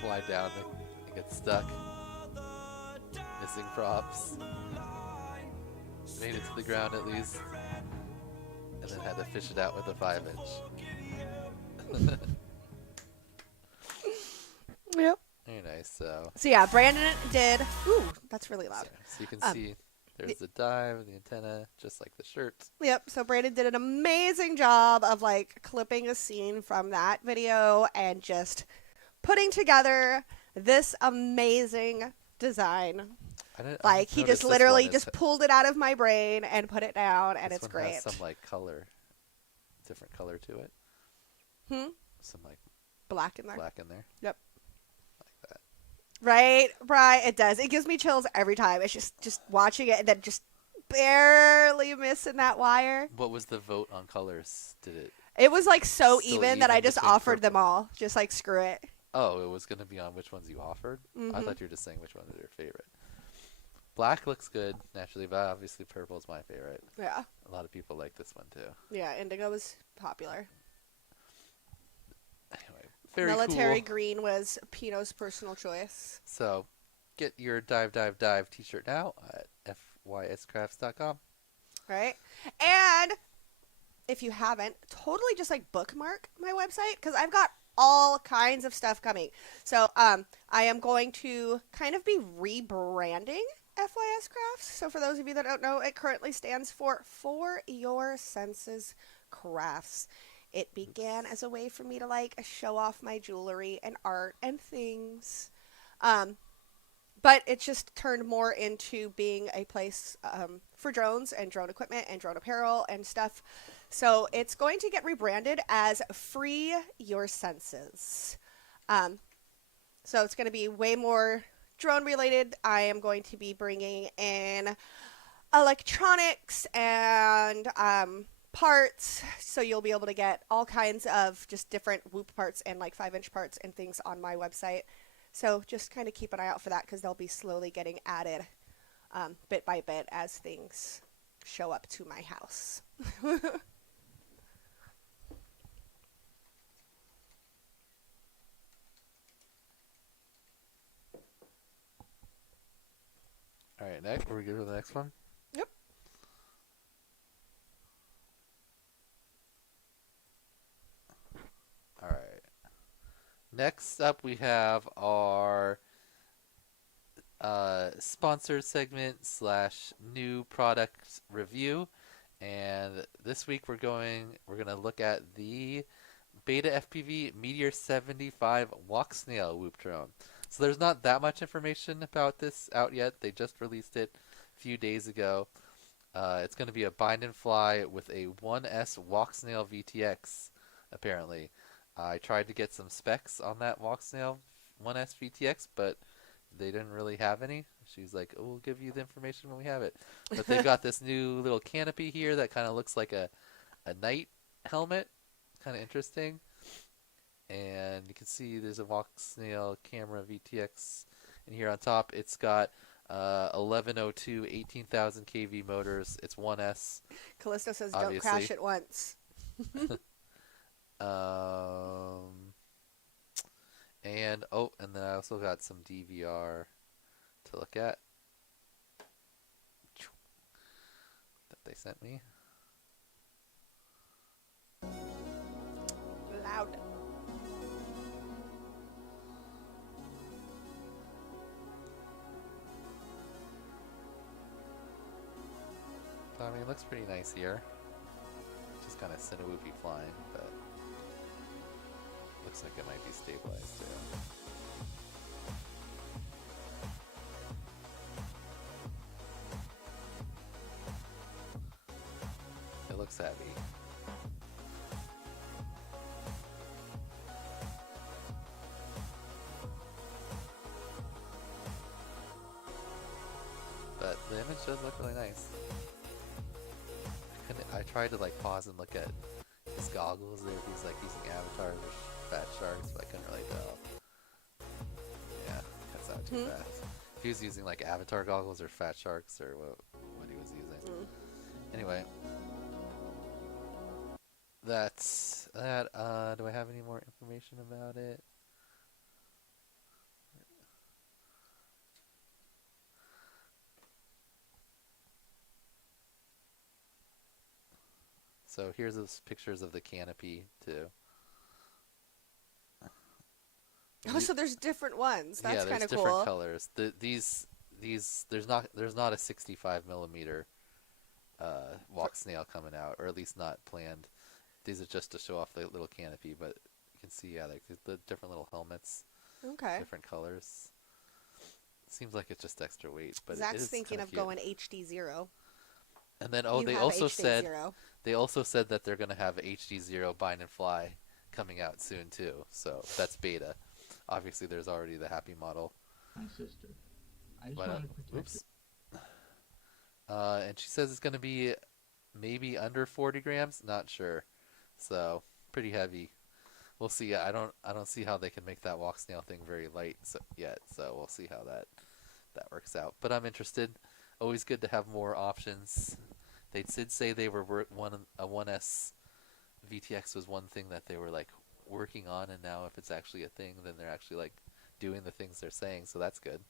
fly down and get stuck. Missing props. Made it to the ground at least. And then had to fish it out with a 5-inch. Yep. Very nice. So yeah, Brandon did. Ooh, that's really loud. So you can see there's the dive, the antenna, just like the shirt. Yep. So Brandon did an amazing job of clipping a scene from that video and just putting together this amazing design. He just literally just pulled it out of my brain and put it down, and it's great. Has some color, different color to it. Some black in there. Black in there. Yep. Like that. Right. It does. It gives me chills every time. It's just watching it and then just barely missing that wire. What was the vote on colors? Did it? It was so even that I just offered them all. Just screw it. Oh, it was going to be on which ones you offered? Mm-hmm. I thought you were just saying which one is your favorite. Black looks good, naturally, but obviously purple is my favorite. Yeah. A lot of people like this one, too. Yeah, indigo was popular. Anyway, very Military cool. green was Pinot's personal choice. So, get your Dive t-shirt now at fyscrafts.com. Right? And if you haven't, totally just bookmark my website, because I've got all kinds of stuff coming. So I am going to kind of be rebranding FYS Crafts. So for those of you that don't know, it currently stands for Your Senses Crafts. It began as a way for me to show off my jewelry and art and things. But it just turned more into being a place for drones and drone equipment and drone apparel and stuff. So it's going to get rebranded as Free Your Senses. So it's going to be way more drone related. I am going to be bringing in electronics and parts. So you'll be able to get all kinds of just different Whoop parts and 5-inch parts and things on my website. So just kind of keep an eye out for that, because they'll be slowly getting added bit by bit as things show up to my house. All right, next. Are we good for the next one? Yep. next up we have our sponsored segment slash new product review, and this week we're gonna look at the Beta FPV Meteor 75 walk snail whoop drone. So there's not that much information about this out yet. They just released it a few days ago. It's going to be a bind and fly with a 1S walk snail VTX. Apparently, I tried to get some specs on that walk snail 1S VTX, but they didn't really have any. She's like, "Oh, we'll give you the information when we have it." But they've got this new little canopy here that kind of looks like a night helmet. Kind of interesting. And you can see there's a walk snail camera VTX in here on top. It's got 1102 18,000 kV motors. It's 1S. Callisto says, obviously. "Don't crash at once." And then I also got some DVR to look at that they sent me. Loud. I mean, it looks pretty nice here. Just kind of Cinewoopy flying, but looks like it might be stabilized too. It looks heavy. But the image does look really nice. I tried to like pause and look at his goggles. If he's like using avatars or fat sharks, but I couldn't really tell. Yeah, that's not too bad. If he was using like avatar goggles or fat sharks or what he was using. Anyway, that's that. Do I have any more information about it? So here's those pictures of the canopy too. Oh, so there's different ones. That's kind of cool. Yeah, there's different colors. These there's not a 65 millimeter walk snail coming out, or at least not planned. These are just to show off the little canopy, but you can see like the different little helmets. Okay. Different colors. Seems like it's just extra weight, but Zach's thinking of going HD0. And then they also said that they're going to have HD0 bind and fly coming out soon too. So that's beta. Obviously, there's already the happy model. My sister. I just wanted to protect oops. And she says it's going to be maybe under 40 grams. Not sure. So pretty heavy. We'll see. I don't see how they can make that walk snail thing very light yet. So we'll see how that works out. But I'm interested. Always good to have more options. They did say they were a 1S VTX was one thing that they were like working on, and now if it's actually a thing, then they're actually like doing the things they're saying, so that's good.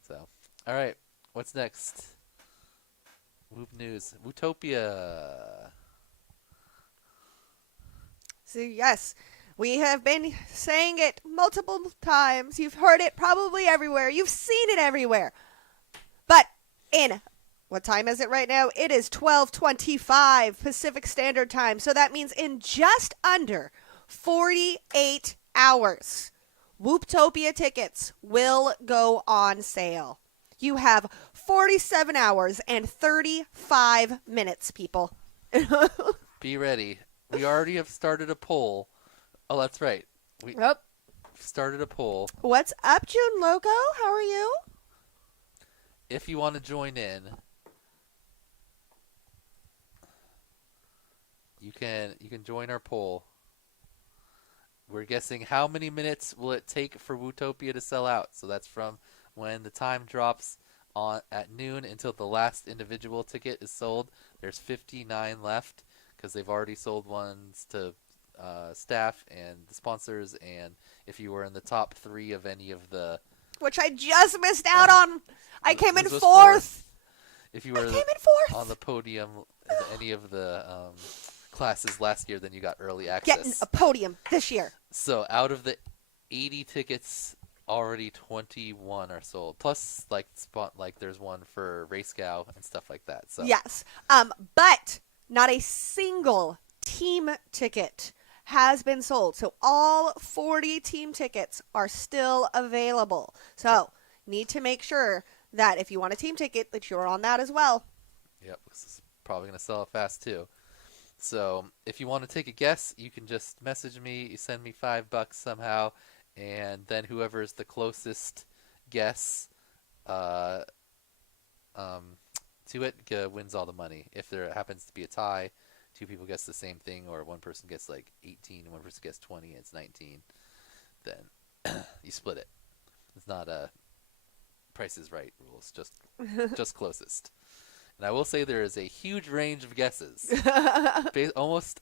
So, all right, what's next? Whoop news. Wootopia. So yes, we have been saying it multiple times. You've heard it probably everywhere. You've seen it everywhere. But in what time is it right now? It is 12:25 Pacific Standard Time. So that means in just under 48 hours, Whooptopia tickets will go on sale. You have 47 hours and 35 minutes, people. Be ready. We already have started a poll. Oh, that's right. We started a poll. What's up, June Loco? How are you? If you want to join in, you can join our poll. We're guessing how many minutes will it take for Wootopia to sell out. So that's from when the time drops at noon until the last individual ticket is sold. There's 59 left because they've already sold ones to staff and the sponsors, and if you were in the top 3 of any of the... Which I just missed out on. I came in 4th. If you were on the podium in any of the classes last year, then you got early Getting access. a podium this year. So out of the 80 tickets, already 21 are sold. Plus, like there's one for Race Gal and stuff like that. So Yes. But not a single team ticket has been sold. So all 40 team tickets are still available. So need to make sure that if you want a team ticket, that you're on that as well. yep, this is probably gonna sell it fast too. So if you want to take a guess, you can just message me. You send me $5 somehow, and then whoever is the closest guess uh, to it wins all the money. If there happens to be a tie, two people guess the same thing, or one person gets like 18 and one person gets 20 and it's 19, then you split it. It's not a Price is Right rules, just closest. And I will say there is a huge range of guesses, almost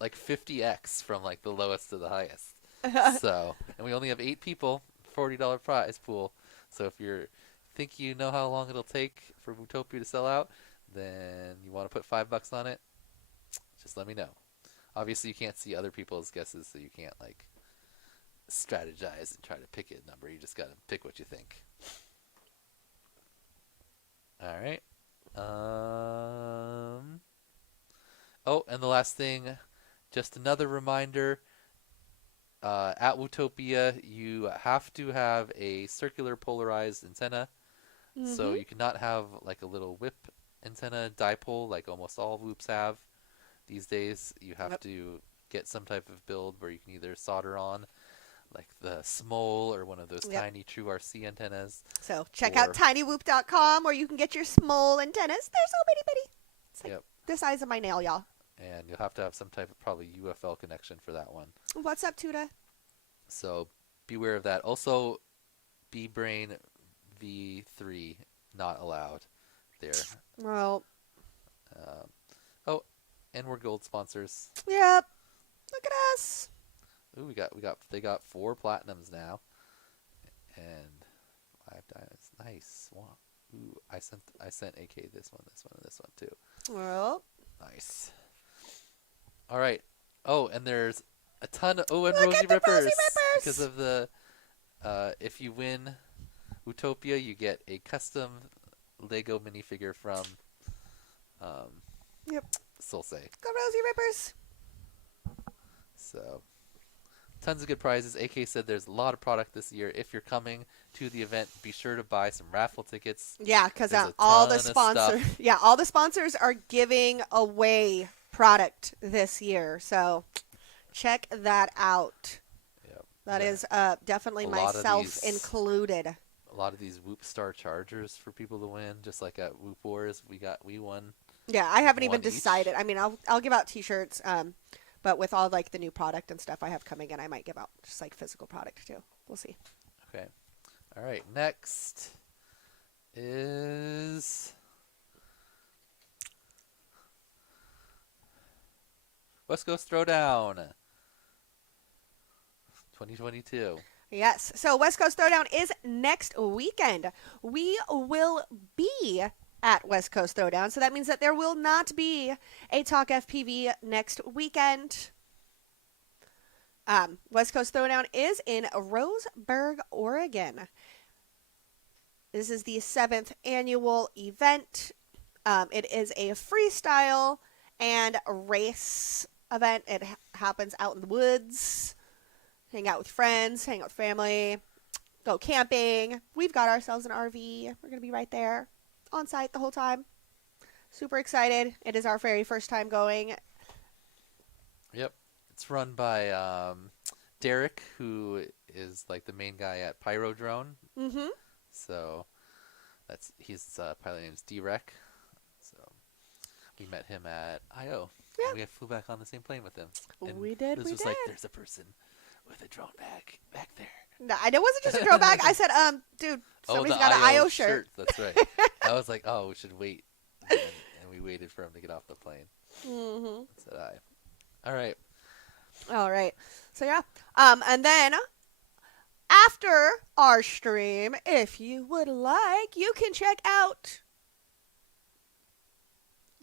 like 50x from like the lowest to the highest. So, and we only have 8 people, $40 prize pool. So if you think you know how long it'll take for Utopia to sell out, then you want to put $5 on it, just let me know. Obviously, you can't see other people's guesses, so you can't like strategize and try to pick a number. You just gotta pick what you think. All right. Oh, and the last thing, just another reminder. At Utopia, you have to have a circular polarized antenna. So you cannot have like a little whip antenna dipole like almost all whoops have these days. You have to get some type of build where you can either solder on like the Smol or one of those tiny True RC antennas. So check out tinywhoop.com where you can get your Smol antennas. They're so bitty bitty. It's like the size of my nail, y'all. And you'll have to have some type of probably UFL connection for that one. What's up, Tuda? So beware of that. Also, B-Brain V3 not allowed there. Well. Oh, and we're gold sponsors. Yep. Look at us. Ooh, they got 4 platinums now, and 5 diamonds. Nice. Wow. Ooh, I sent AK this one, and this one too. Well. Nice. All right. Oh, and there's a ton of and Look Rosy at the Rippers, Rosy Rippers because of the if you win Utopia, you get a custom Lego minifigure from Solse. Go Rosy Rippers. So tons of good prizes. AK said there's a lot of product this year. If you're coming to the event, be sure to buy some raffle tickets. Yeah, because all the sponsors are giving away product this year. So check that out. Yep. That is definitely myself included. A lot of these Whoop Star Chargers for people to win, just like at Whoop Wars, we won. Yeah, I haven't even decided. I mean, I'll give out T-shirts. But with all like the new product and stuff I have coming in, I might give out just like physical product too. We'll see. Okay. All right. Next is West Coast Throwdown 2022. Yes. So West Coast Throwdown is next weekend. We will be at West Coast Throwdown. So that means that there will not be a TalkFPV next weekend. West Coast Throwdown is in Roseburg, Oregon. This is the 7th annual event. It is a freestyle and race event. It happens out in the woods. Hang out with friends, hang out with family, go camping. We've got ourselves an RV. We're going to be right there on site the whole time. Super excited. It is our very first time going. Yep. It's run by Derek, who is like the main guy at Pyro Drone. Mm-hmm. So his pilot name is D-Rec. So we met him at I.O. Yeah. We flew back on the same plane with him. And we did. This was like, there's a person with a drone bag back there. No, I know it wasn't just a drone bag. I said, dude, somebody's got an IO shirt. That's right. I was like, oh, we should wait. And we waited for him to get off the plane. Mm-hmm. Said I. All right. All right. So, yeah. And then after our stream, if you would like, you can check out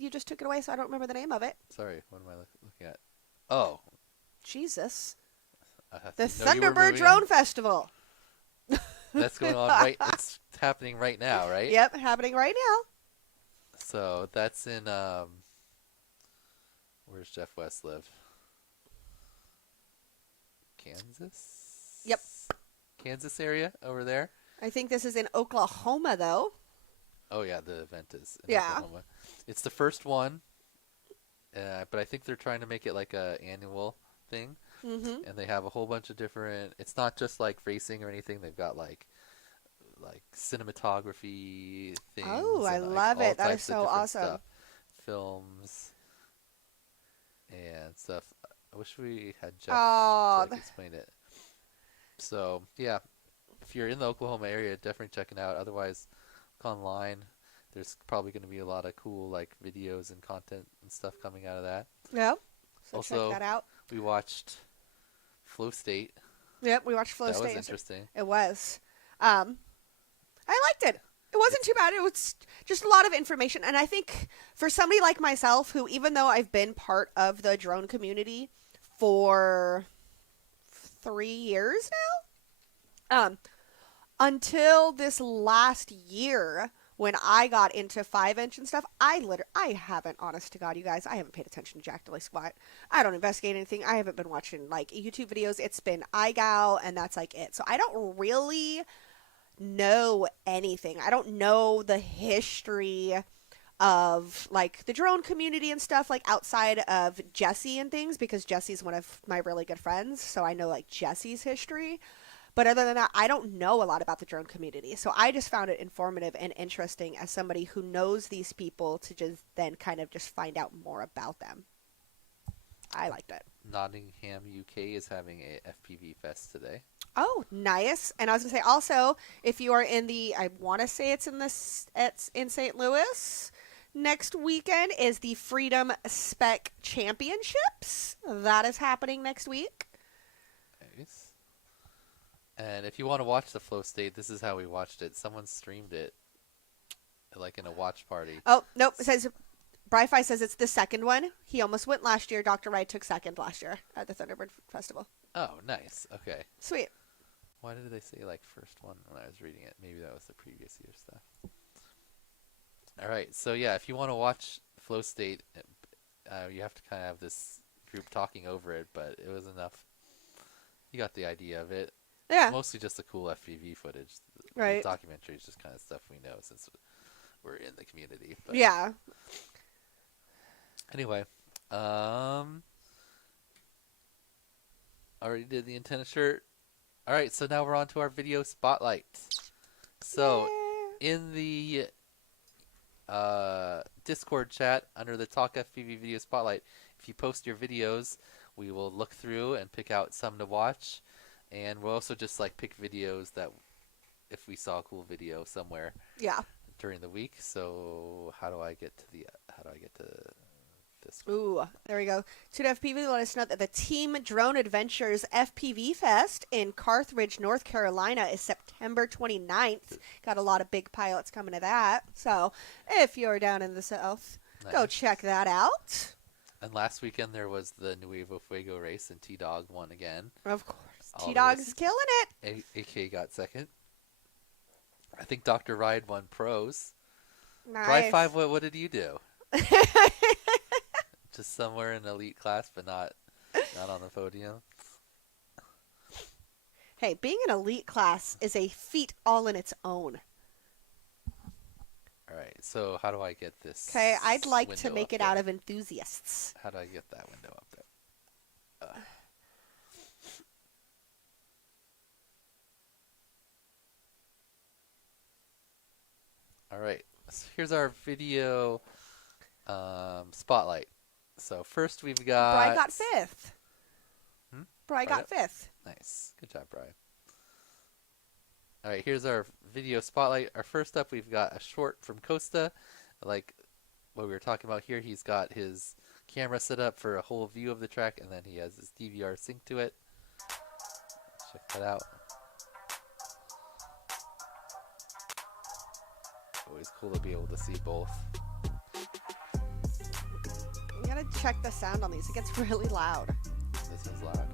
you just took it away, so I don't remember the name of it. Sorry, what am I looking at? Oh, Jesus. I The didn't know you were Thunderbird moving on. Drone Festival. That's going on right. It's happening right now, right? Yep, happening right now. So that's in where's Jeff West live? Kansas? Yep. Kansas area over there? I think this is in Oklahoma, though. Oh, yeah, the event is in Yeah. Oklahoma. It's the first one, but I think they're trying to make it like a annual thing. Mm-hmm. And they have a whole bunch of different. It's not just like racing or anything. They've got like cinematography things. Oh, I and, love all it. That is types of so different awesome. Stuff. Films and stuff. I wish we had Jeff to explain it. So yeah, if you're in the Oklahoma area, definitely check it out. Otherwise, look online. There's probably going to be a lot of cool like videos and content and stuff coming out of that. Yeah. So Also, check that out. We watched Flow State. Yep, we watched Flow State. That was interesting. It was. I liked it. It wasn't too bad. It was just a lot of information. And I think for somebody like myself, who even though I've been part of the drone community for 3 years now, until this last year when I got into 5-inch and stuff, I haven't, honest to God, you guys, I haven't paid attention to Jack Dilly Squat. I don't investigate anything. I haven't been watching like YouTube videos. It's been iGal and that's like it. So I don't really know anything. I don't know the history of like the drone community and stuff like outside of Jesse and things, because Jesse's one of my really good friends, so I know like Jesse's history. But other than that, I don't know a lot about the drone community. So I just found it informative and interesting as somebody who knows these people to just then kind of just find out more about them. I liked it. Nottingham, UK is having a FPV fest today. Oh, nice. And I was going to say also, if you are in the, I want to say it's in St. Louis, next weekend is the Freedom Spec Championships. That is happening next week. Nice. And if you want to watch the Flow State, this is how we watched it. Someone streamed it, like in a watch party. Oh, nope. It says, Bri-Fi says it's the second one. He almost went last year. Dr. Ride took second last year at the Thunderbird Festival. Oh, nice. Okay. Sweet. Why did they say like first one when I was reading it? Maybe that was the previous year stuff. All right. So yeah, if you want to watch Flow State, you have to kind of have this group talking over it, but it was enough. You got the idea of it. Yeah. It's mostly just the cool FPV footage. Right. The documentary is just kind of stuff we know since we're in the community. But yeah. Anyway, already did the antenna shirt. All right, so now we're on to our video spotlight. So in the Discord chat under the TalkFPV video spotlight, if you post your videos, we will look through and pick out some to watch. And we'll also just like pick videos that if we saw a cool video somewhere during the week. So how do I get to this? Ooh, there we go. TalkFPV let us know that the Team Drone Adventures FPV Fest in Carthage, North Carolina is September 29th. Got a lot of big pilots coming to that. So if you're down in the south, go check that out. And last weekend there was the Nuevo Fuego race and T-Dog won again. Of course. T-Dog's killing it. AK got second. I think Dr. Ride won pros. Nice. Ride 5, what did you do? Just somewhere in elite class, but not on the podium. Hey, being an elite class is a feat all in its own. All right, so how do I get this? Okay, I'd like to make it out of enthusiasts. How do I get that window up there? All right, so here's our video spotlight. So first we've got... Bri got 5th. Bri got 5th. Nice. Good job, Bri. All right, here's our video spotlight. Our first up, we've got a short from Costa. Like what we were talking about here, he's got his camera set up for a whole view of the track, and then he has his DVR synced to it. Check that out. Always cool to be able to see both. gotta check the sound on these. It gets really loud. This is loud.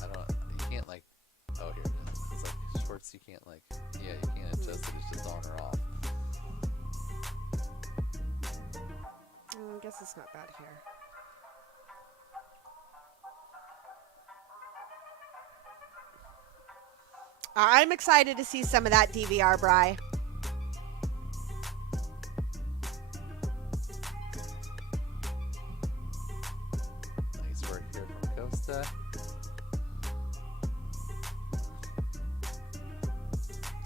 I don't. You can't like. Oh, here it is. It's like shorts. You can't like. Yeah, you can't adjust it. It's just on or off. I guess it's not bad here. I'm excited to see some of that DVR, Bri. Nice work here from Costa.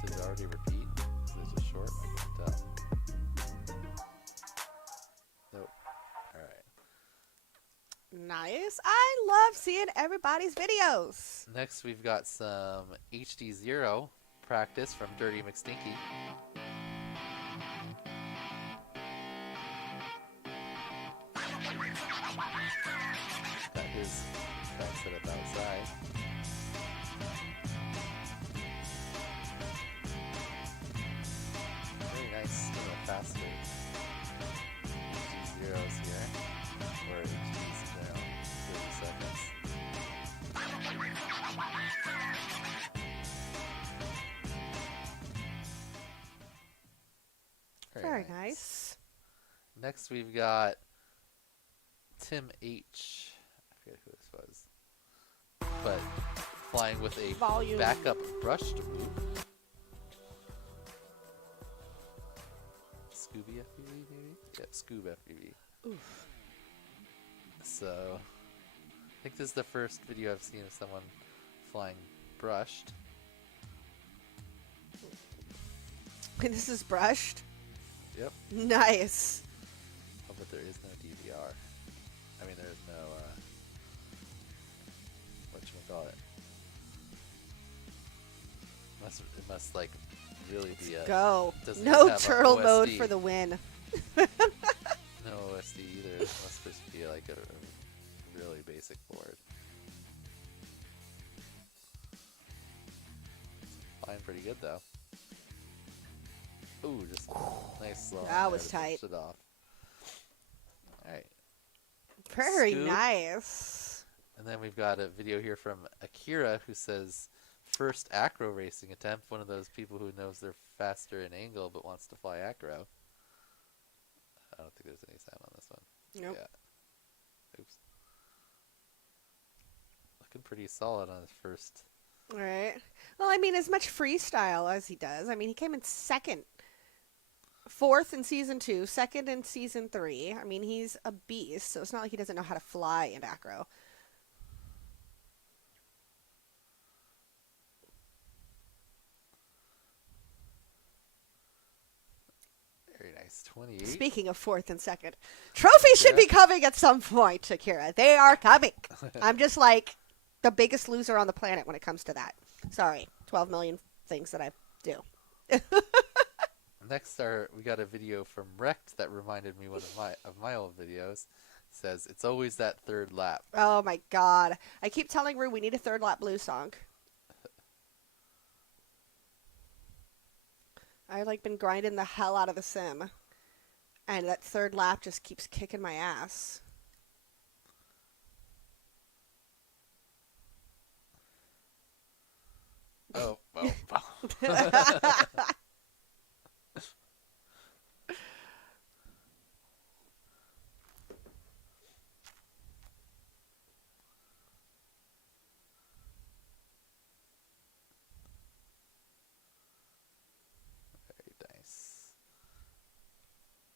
Did it already repeat? Is it just short? I can't tell. Nope. Alright. Nice. I love seeing everybody's videos. Next, we've got some HD0 practice from Dirty McStinky. Got his track set up outside. Very nice, faster HD0s here. Or HD0, 30 seconds. Very nice. Next, we've got Tim H. I forget who this was. But flying with a Volume. backup brushed loop. Scooby FPV, maybe? Yeah, Scoob FPV. Oof. So, I think this is the first video I've seen of someone flying brushed. This is brushed. Yep. Nice. Oh, but there is no DVR. I mean, there is no, whatchamacallit. It must like really be a. Go. doesn't No even have a turtle mode OSD. for the win. No OSD either. It must just be like a really basic board. Flying pretty good though. Ooh, just nice slow. That was tight. It off. All right. Very Scoop. nice. And then we've got a video here from Akira who says, first acro racing attempt. One of those people who knows they're faster in angle but wants to fly acro. I don't think there's any sound on this one. Nope. Yeah. Oops. Looking pretty solid on his first. All right. Well, I mean, as much freestyle as he does. I mean, he came in second. Fourth in season 2, second in season 3. I mean, he's a beast, so it's not like he doesn't know how to fly in acro. Very nice. 28. Speaking of fourth and second, trophies should be coming at some point, Akira. They are coming. I'm just like the biggest loser on the planet when it comes to that. Sorry, 12 million things that I do. Next, we got a video from Wrecked that reminded me of my old videos. It says it's always that third lap. Oh my god! I keep telling Rue we need a third lap blues song. I've like been grinding the hell out of the sim, and that third lap just keeps kicking my ass. Oh. Very nice.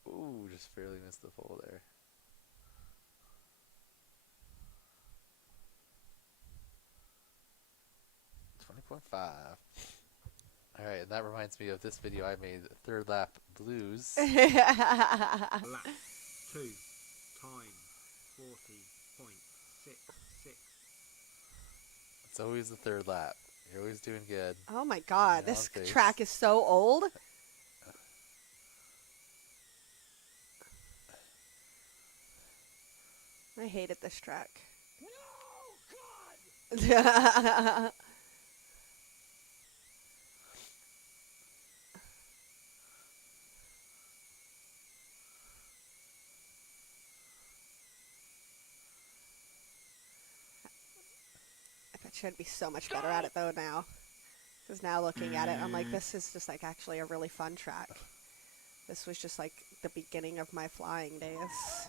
Ooh, just barely missed the pole there. .5. Alright, and that reminds me of this video I made, Third Lap Blues. Lap 2, time 40.66. It's always the third lap. You're always doing good. Oh my god, Yeah, this on face. track is so old. I hated this track. No, God! Should be so much better at it though now. Because now looking at it, I'm like, this is just like actually a really fun track. This was just like the beginning of my flying days.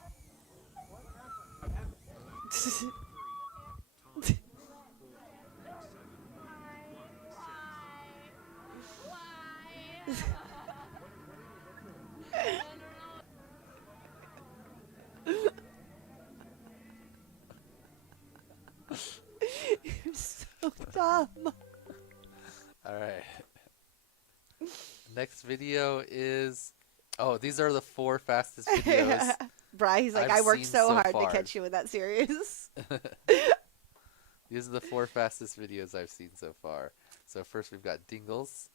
You're so dumb. All right. Next video is. Oh, these are the 4 fastest videos. Bri, he's like, I've I worked seen so so hard far. to catch you in that series. These are the 4 fastest videos I've seen so far. So first we've got Dingles.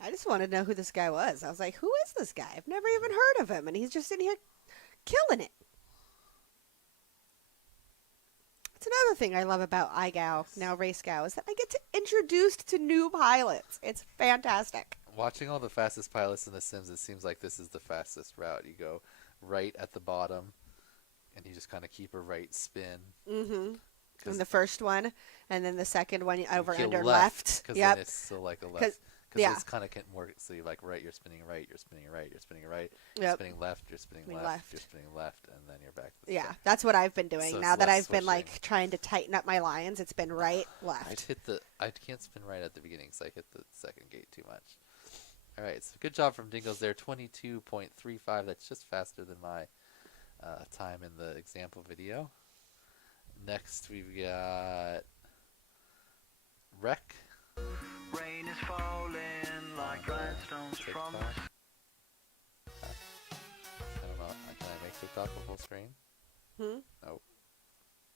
I just wanted to know who this guy was. I was like, who is this guy? I've never even heard of him, and he's just in here killing it. It's another thing I love about iGow, now RaceGow, is that I get to introduced to new pilots. It's fantastic. Watching all the fastest pilots in The Sims, it seems like this is the fastest route. You go right at the bottom, and you just kind of keep a right spin. Mm-hmm. And the first one, and then the second one over Kill under left. Because Yep. then it's still like a left. 'Cause- Because yeah. it's kind of more, so you like right, you're spinning right, you're spinning right, you're spinning right, you're Yep. spinning left, you're spinning Spinning left, left. you're spinning left, and then you're back to the Yeah, start. that's what I've been doing. So Now it's that less I've been like switching. trying to tighten up my lines, it's been right, left. I can't spin right at the beginning, so I hit the second gate too much. All right, so good job from Dingles there, 22.35. That's just faster than my time in the example video. Next, we've got Wreck. Rain is falling like rhinestones from the TikTok. I don't know. Can I make TikTok a full screen? Hmm? Nope.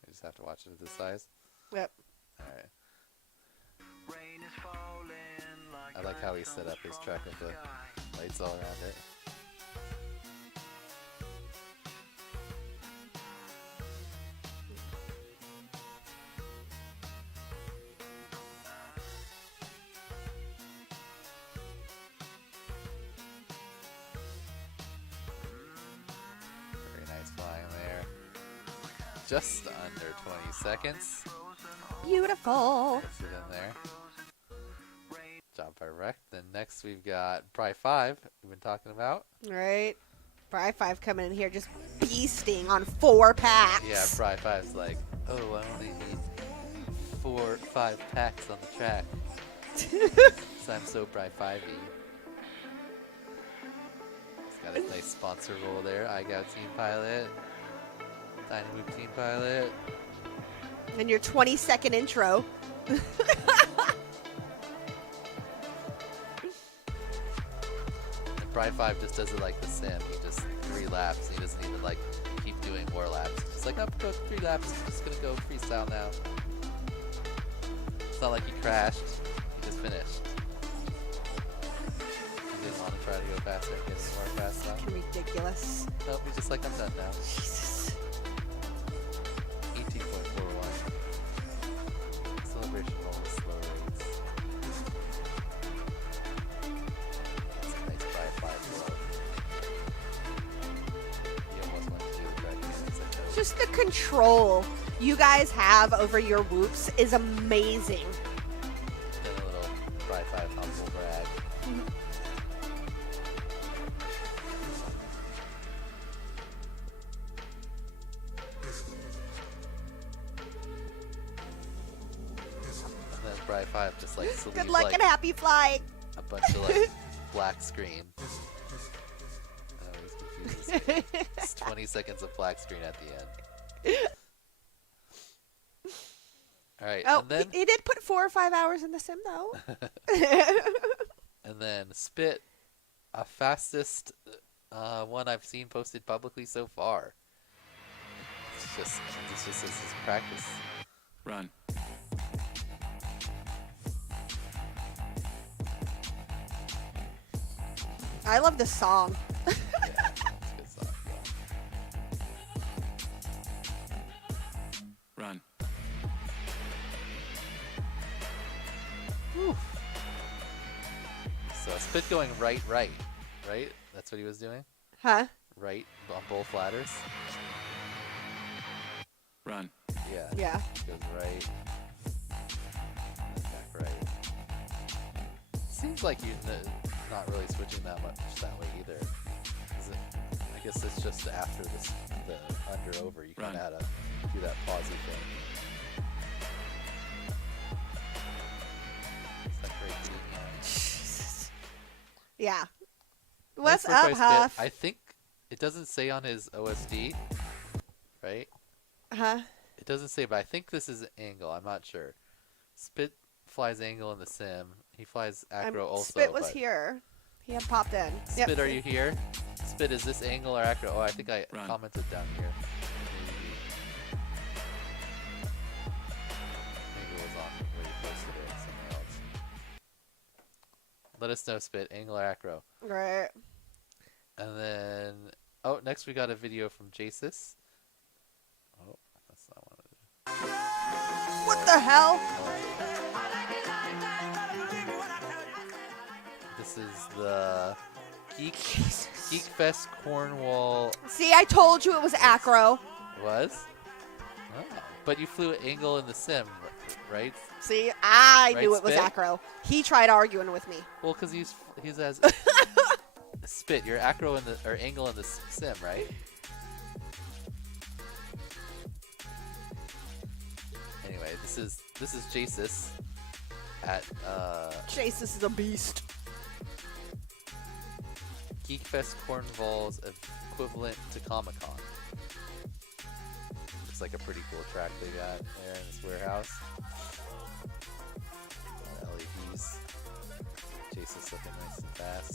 I just have to watch it at this size. Yep. All right. rain is falling like I like how he set up his rhinestones track from with the sky. lights all around it. Very nice flying there. Just under 20 seconds. Beautiful. Gets it in there. Job by Wreck. Then next we've got Pry 5, we've been talking about. Right. Bri 5 coming in here just beasting on 4 packs. Yeah, Pry 5's like, oh, I only need 5 packs on the track. So I'm so Pry 5y. He's got a nice sponsor role there. iGow Team Pilot. Tiny Move Team Pilot. And your 20-second intro. And Pry 5 just does it like the Sim. He just 3 laps. He doesn't even like keep doing more laps. It's like, I'm going 3 laps. I'm just gonna go freestyle now. It's not like he crashed. He just finished. He didn't want to try to go faster and get any more fast time. Fucking ridiculous. Nope, he's just like, I'm done now. Jesus. 18.41. Celebration roll with slow rates. That's a nice Pry 5 blow. He almost went to do the drag dance, I know. Just the control you guys have over your whoops is amazing. Then a little Pry 5 humble brag. And then Pry 5 just like Good leaves luck like and happy flying. a bunch of like black screen. I always confuse this game. It's 20 seconds of black screen at the end. Alright, Oh, and then he did put 4 or 5 hours in the sim though. and then Spit, a fastest one I've seen posted publicly so far. It's just his practice. Run. I love this song. Yeah, it's a good song. Yeah. Run. So Spit going right. right? That's what he was doing? Huh? Right on both ladders? Run. Yeah. Yeah. Goes right. And back right. Seems like you're not really switching that much that way either. Is it, I guess it's just after this, the under over, you kind of had to do that pausey thing. Is that great beat? Yeah. Nice What's work up, by Spit. Huff? I think it doesn't say on his OSD, right? Huh? It doesn't say, but I think this is angle. I'm not sure. Spit flies angle in the sim. He flies acro also. Spit was but here. He had popped in. Spit, Yep. are you here? Spit, is this angle or acro? Oh, I think I Run. commented down here. Maybe it was on where you posted it. Somewhere else. Let us know, Spit, angle or acro. Right. And then, oh, next we got a video from Jasis. Oh, that's not one of the. What the hell? This is the Geek Fest Cornwall. See, I told you it was acro. Was? Oh. But you flew an angle in the sim, right? See, I Right, knew it was Spit? acro. He tried arguing with me. Well, because he's as Spit. You're acro in the or angle in the sim, right? Anyway, this is Jasis at Chase, this is a beast. Geekfest Cornwall's equivalent to Comic Con. Looks like a pretty cool track they got there in this warehouse. LEDs. Jason's looking nice and fast.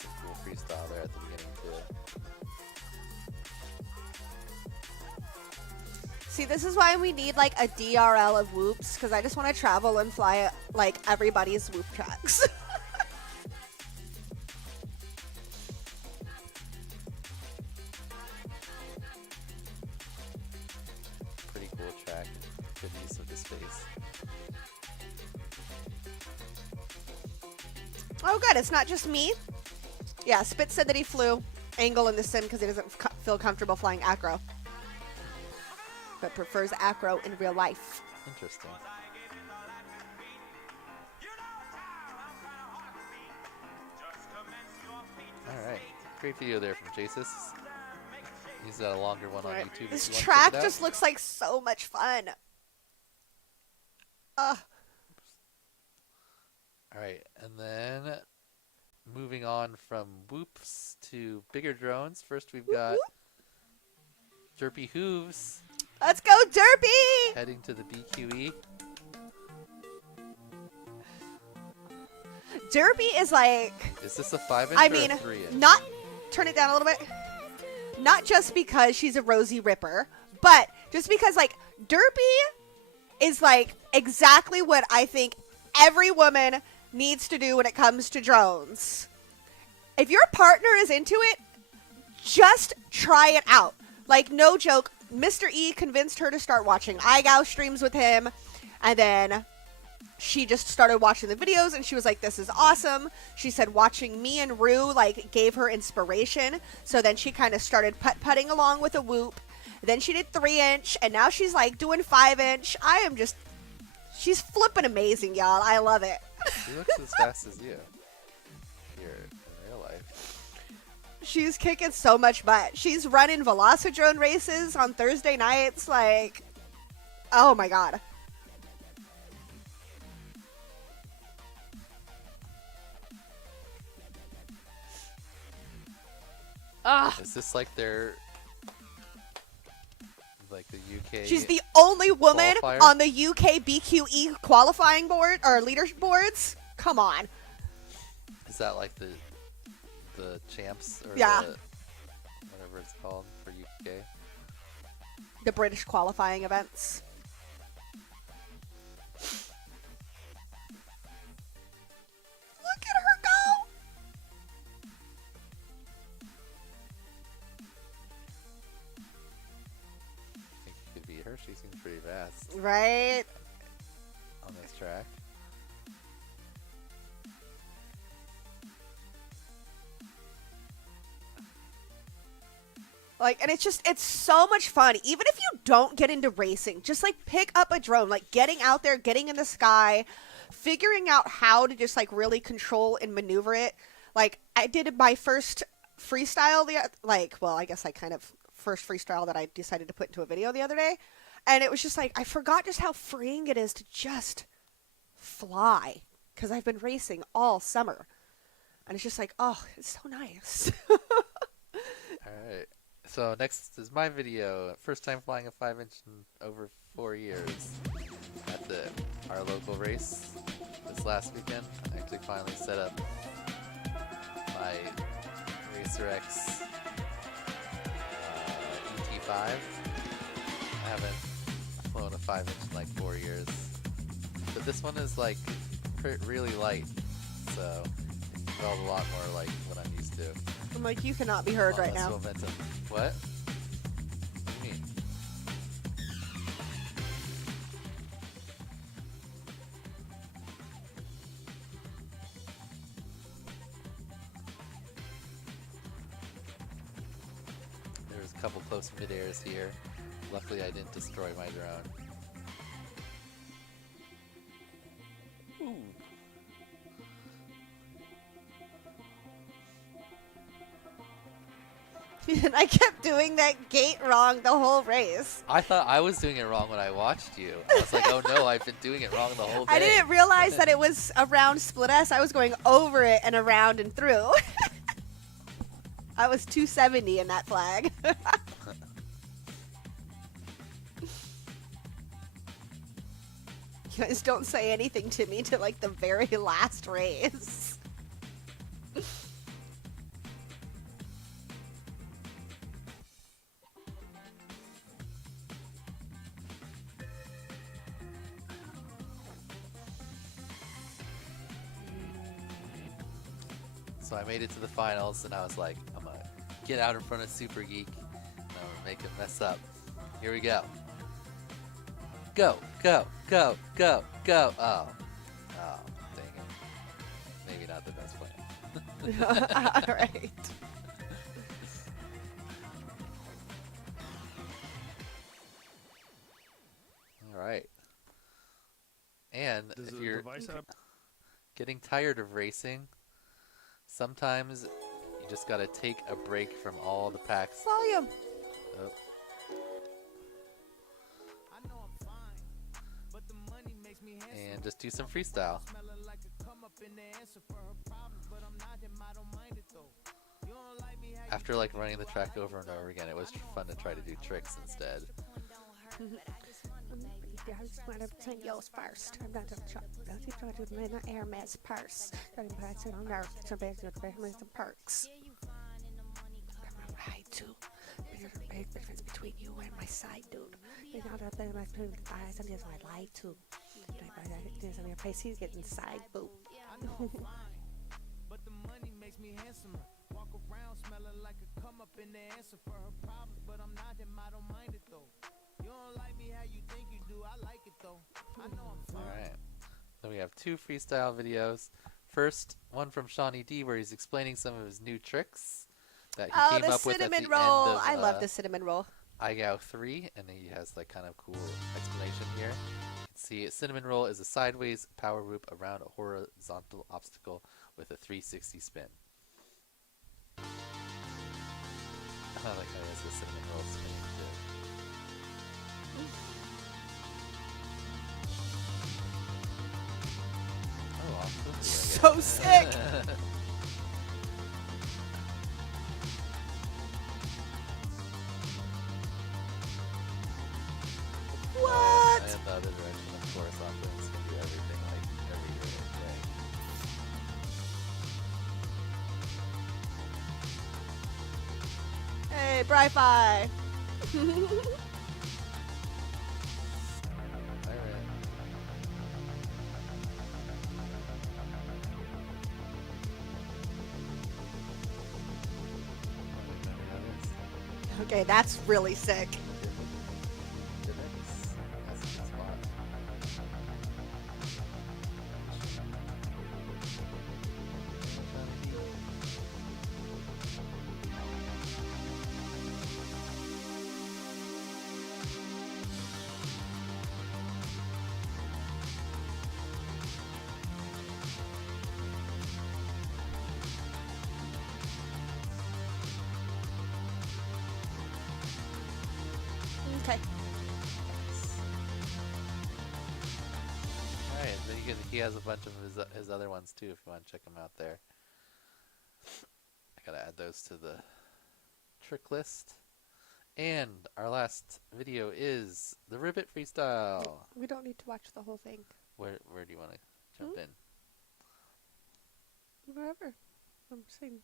Some cool freestyle there at the beginning too. See, this is why we need like a DRL of whoops, because I just want to travel and fly like everybody's whoop tracks. Pretty cool track. Good use of the space. Oh, good. It's not just me. Yeah, Spit said that he flew angle in the sim because he doesn't feel comfortable flying acro, but prefers acro in real life. Interesting. Alright. Great video there from Jasis. He's got a longer one on Right. YouTube. This if you wanna check track it out. just looks like so much fun. Alright, and then moving on from whoops to bigger drones. First we've got Derpy Hooves Let's go, Derpy! heading to the BQE. Derpy is like, Is this a 5-inch I or mean, a 3-inch? not, turn it down a little bit. Not just because she's a Rosie Ripper, but just because, like, Derpy is, like, exactly what I think every woman needs to do when it comes to drones. If your partner is into it, just try it out. Like, no joke, Mr. E convinced her to start watching iGao streams with him, and then she just started watching the videos and she was like, this is awesome. She said watching me and Rue like gave her inspiration. So then she kind of started putt-putting along with a whoop. Then she did 3-inch and now she's like doing 5-inch. She's flipping amazing, y'all. I love it. She looks as fast as you. Here in real life. She's kicking so much butt. She's running Velocidrone races on Thursday nights. Like, oh my God. Is this like their like the UK? She's the only woman Qualifier? on the UK BQE qualifying board or leaderboards. Come on. Is that like the champs or Yeah. the whatever it's called for UK? The British qualifying events. Look at her go. I think you could beat her. She seems pretty fast Right. on this track. Like, and it's so much fun. Even if you don't get into racing, just like pick up a drone, like getting out there, getting in the sky, figuring out how to just like really control and maneuver it. Like I did my first freestyle well, I guess I kind of first freestyle that I decided to put into a video the other day, and it was just like I forgot just how freeing it is to just fly because I've been racing all summer, and it's just like, oh, it's so nice. All right. So next is my video. First time flying a 5-inch in over 4 years at our local race this last weekend. I actually finally set up my Racer X ET5. I haven't flown a 5-inch in like 4 years, but this one is like really light, so it felt a lot more like what I'm used to. I'm like, you cannot be heard right now. Momentum. What? What do you mean? There was a couple close mid-airs here. Luckily I didn't destroy my drone. Ooh. And I kept doing that gate wrong the whole race. I thought I was doing it wrong when I watched you. I was like, oh no, I've been doing it wrong the whole day. I didn't realize that it was around split S. I was going over it and around and through. I was 270 in that flag. You guys don't say anything to me till like the very last race. So I made it to the finals, and I was like, I'm gonna get out in front of Super Geek, and I'm gonna make him mess up. Here we go. Go, go, go, go, go. Oh, dang it. Maybe not the best plan. All right. All right. And Does if the you're device have getting tired of racing, sometimes you just gotta take a break from all the packs. Volume. Oh. And just do some freestyle. After like running the track over and over again, it was fun to try to do tricks instead. I just want to sing yours first. I'm not trying to do an Hermes purse. I'm passing on earth. Some perks. Right, too. There's a big difference between you and my side dude. There's not a thing between the eyes. I'm just like, lie too. There's on your face. He's getting side boob. But the money makes me handsomer. Walk around smelling like a come up in the answer for her problems, but I'm not him. I don't mind it though. You don't like me how you think you do. I like it though. I know I'm fine. Alright. So we have two freestyle videos. First, one from Shawnee D where he's explaining some of his new tricks that he came the up with at the cinnamon end roll. of I love the cinnamon roll. IGAO 3, and he has like kind of cool explanation here. You can see a cinnamon roll is a sideways power loop around a horizontal obstacle with a 360 spin. I like how he has the cinnamon roll spinning too. Oh, awesome. So sick. What? And the other direction, of course, offense can do everything like every year day. Hey, Bri-Fi. Alright. Okay, that's really sick. That's a good spot. Okay. All right, then he has a bunch of his other ones too. If you want to check them out there, I gotta add those to the trick list. And our last video is the ribbit freestyle. We don't need to watch the whole thing. Where do you want to jump in? Whatever. I'm saying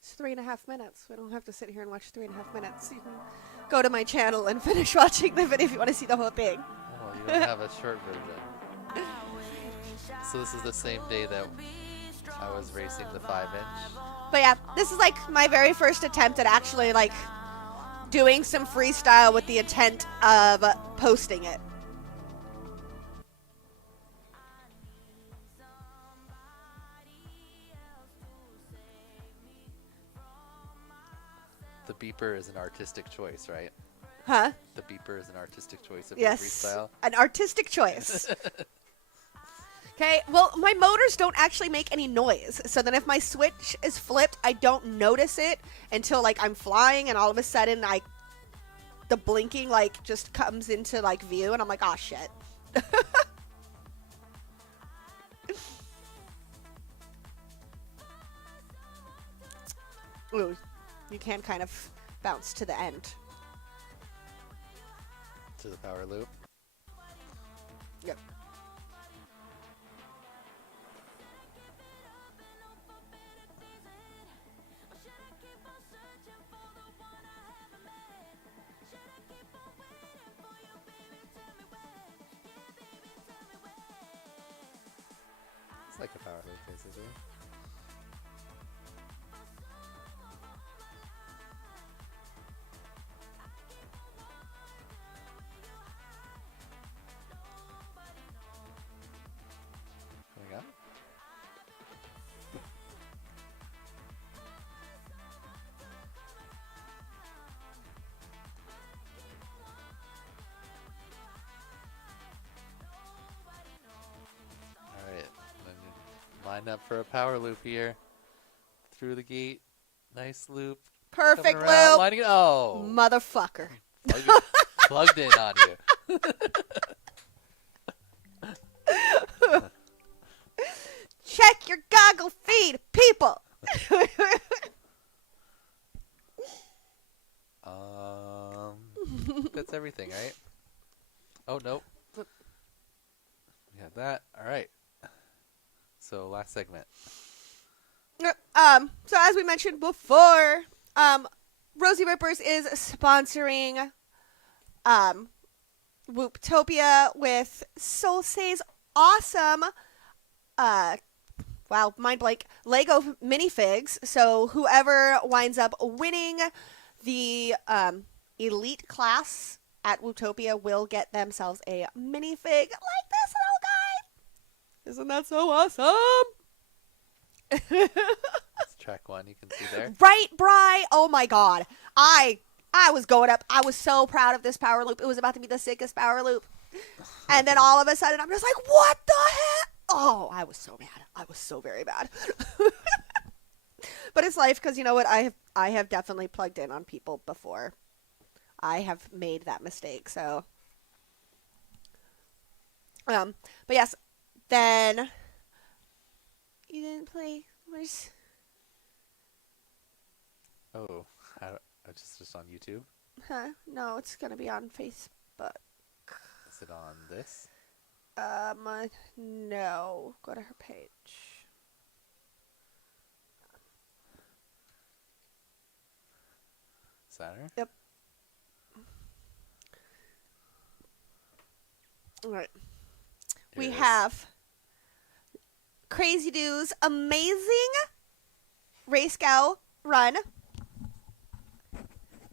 it's 3.5 minutes. We don't have to sit here and watch 3.5 minutes. You can go to my channel and finish watching the video if you want to see the whole thing. Oh, you don't have a short version. So this is the same day that I was racing the 5-inch. But yeah, this is like my very first attempt at actually like doing some freestyle with the intent of posting it. The beeper is an artistic choice, right? Huh? The beeper is an artistic choice of your Yes. freestyle. An artistic choice. Okay, well, my motors don't actually make any noise. So then if my switch is flipped, I don't notice it until like I'm flying and all of a sudden the blinking like just comes into like view and I'm like, oh shit. Ooh, you can kind of bounce to the end. To the power loop. Yep. It's like a power loop, basically. Coming up. Alright, line up for a power loop here. Through the gate. Nice loop. Perfect Coming around, loop. lining it. Oh! Motherfucker. Plugged in on you. Check your goggle feed, people. That's everything, right? Oh, nope. We got that. All right. So last segment. So as we mentioned before, Rosie Rippers is sponsoring Whooptopia with Solsei's awesome wow, mind blank, Lego minifigs. So whoever winds up winning the elite class at Whooptopia will get themselves a minifig like this little guy. Isn't that so awesome? It's track 1. You can see there. Right, Bri? Oh my god. I was going up. I was so proud of this power loop. It was about to be the sickest power loop. And then all of a sudden I'm just like, what the heck? Oh, I was so mad. I was so very mad. But it's life because you know what? I have definitely plugged in on people before. I have made that mistake. So, but yes, then you didn't play. Where's? Oh, just on YouTube. Huh? No, it's gonna be on Facebook. Is it on this? No. Go to her page. Center? Yep. All right. Here We it is. have Crazy Do's amazing race gal run.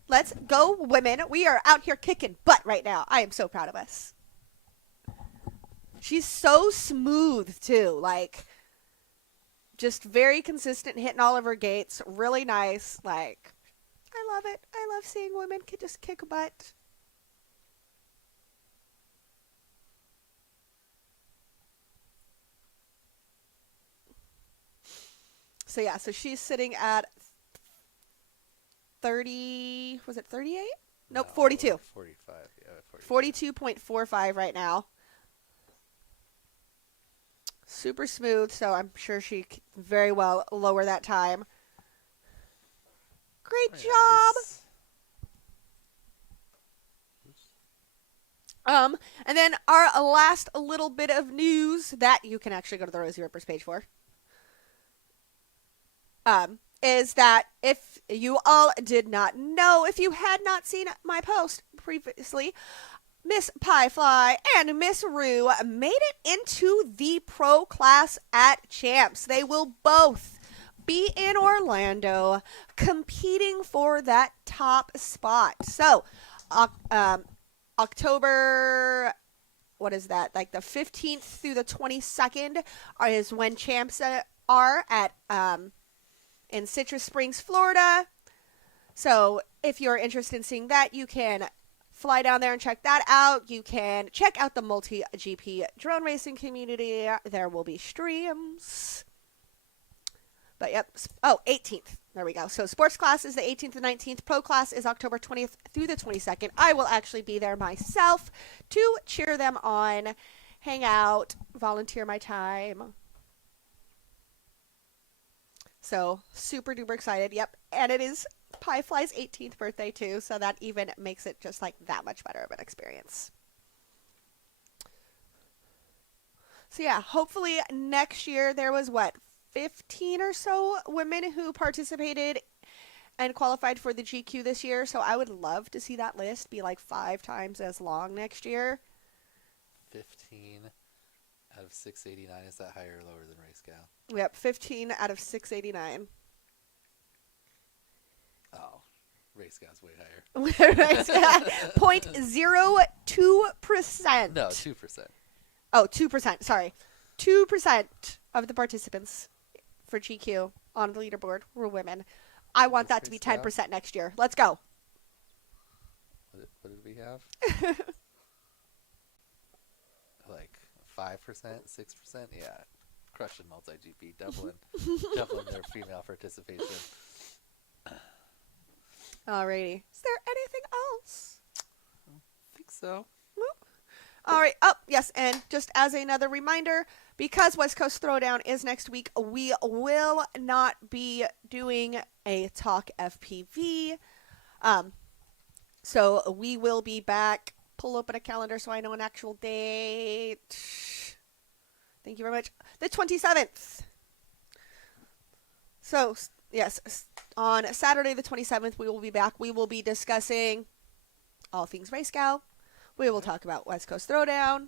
Let's go, women. We are out here kicking butt right now. I am so proud of us. She's so smooth, too. Like, just very consistent, hitting all of her gates. Really nice. Like, I love it. I love seeing women just kick butt. So, yeah. So, she's sitting at 30... Was it 38? Nope, No, 42. 45. Yeah, 42. 42.45 right now. Super smooth, so I'm sure she could very well lower that time. Great Very job. nice. And then our last little bit of news that you can actually go to the Rosie Rippers page for. Is that if you all did not know, if you had not seen my post previously, Miss Piefly and Miss Rue made it into the pro class at Champs. They will both be in Orlando competing for that top spot. So, October, what is that? Like the 15th through the 22nd is when Champs are at in Citrus Springs, Florida. So if you're interested in seeing that, you can fly down there and check that out. You can check out the multi-GP drone racing community. There will be streams. But yep. Oh, 18th. There we go. So sports class is the 18th and 19th. Pro class is October 20th through the 22nd. I will actually be there myself to cheer them on, hang out, volunteer my time. So super duper excited. Yep. And it is Piefly's 18th birthday too. So that even makes it just like that much better of an experience. So yeah, hopefully next year there was 15 or so women who participated and qualified for the GQ this year. So I would love to see that list be like 5 times as long next year. 15 out of 689. Is that higher or lower than Race Gal? Yep, 15 out of 689. Oh, Race Gal's way higher. Right, yeah. 0.02%. No, 2%. Oh, 2%. Sorry. 2% of the participants for GQ on the leaderboard were women. I want that to be 10% next year. Let's go. What did we have? Like 5%, 6%? Yeah. Crushing multi-GP, doubling their female participation. Alrighty. Is there anything else? I think so. All right. Oh, yes. And just as another reminder, because West Coast Throwdown is next week, we will not be doing a Talk FPV. So we will be back. Pull open a calendar so I know an actual date. Thank you very much. The 27th. So, yes, on Saturday the 27th, we will be back. We will be discussing all things Race Gal. We will talk about West Coast Throwdown,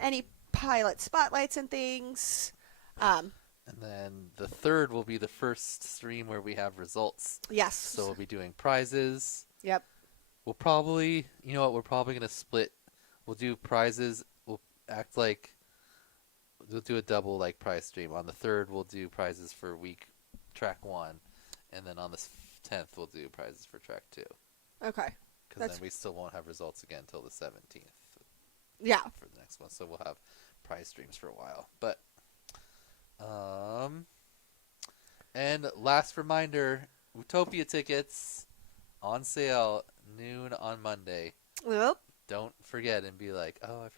any pilot spotlights and things. And then the 3rd will be the first stream where we have results. Yes. So we'll be doing prizes. Yep. We'll probably, you know what, we're probably going to split. We'll do prizes. We'll act like, we'll do a double like prize stream. On the 3rd, we'll do prizes for track 1. And then on the 10th, we'll do prizes for track 2. Okay. Because then we still won't have results again until the 17th. Yeah. For the next one. So we'll have prize streams for a while. But, and last reminder, Utopia tickets on sale noon on Monday. Yep. Don't forget and be like, oh,